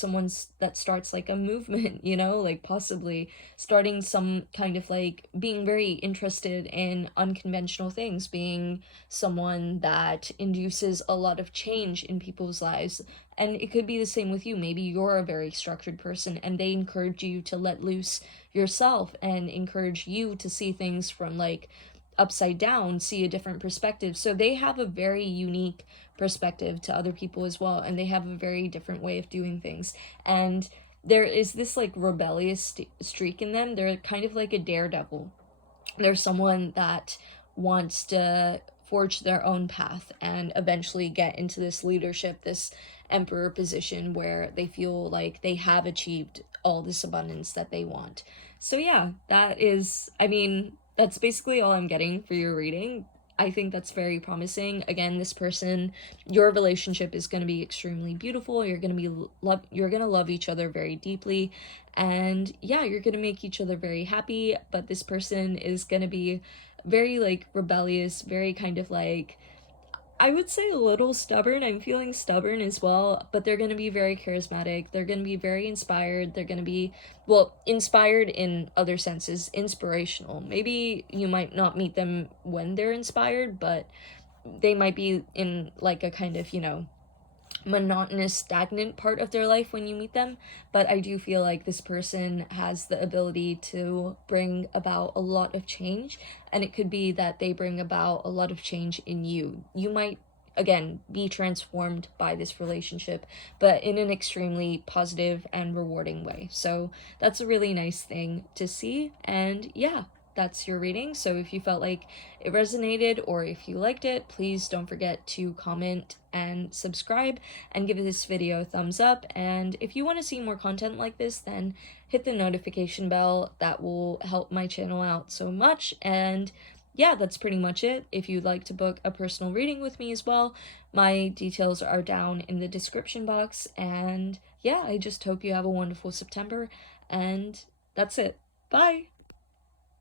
that starts like a movement, like possibly starting some kind of like being very interested in unconventional things, being someone that induces a lot of change in people's lives. And it could be the same with you. Maybe you're a very structured person and they encourage you to let loose yourself and encourage you to see things from like upside down, see a different perspective. So they have a very unique perspective to other people as well, and they have a very different way of doing things. And there is this like rebellious streak in them. They're kind of like a daredevil. They're someone that wants to forge their own path and eventually get into this leadership, this emperor position where they feel like they have achieved all this abundance that they want. So yeah, that's basically all I'm getting for your reading. I think that's very promising. Again, this person, your relationship is going to be extremely beautiful. You're going to love each other very deeply, and yeah, you're going to make each other very happy. But this person is going to be very like rebellious, very kind of like, I would say a little stubborn. I'm feeling stubborn as well, but they're going to be very charismatic. They're going to be very inspired. They're going to be, well, inspired in other senses, inspirational. Maybe you might not meet them when they're inspired, but they might be in like a kind of, monotonous, stagnant part of their life when you meet them. But I do feel like this person has the ability to bring about a lot of change, and it could be that they bring about a lot of change in you. You might again be transformed by this relationship, but in an extremely positive and rewarding way. So that's a really nice thing to see. And yeah, that's your reading. So if you felt like it resonated or if you liked it, please don't forget to comment and subscribe and give this video a thumbs up. And if you want to see more content like this, then hit the notification bell. That will help my channel out so much. And yeah, that's pretty much it. If you'd like to book a personal reading with me as well, my details are down in the description box. And yeah, I just hope you have a wonderful September. And that's it. Bye!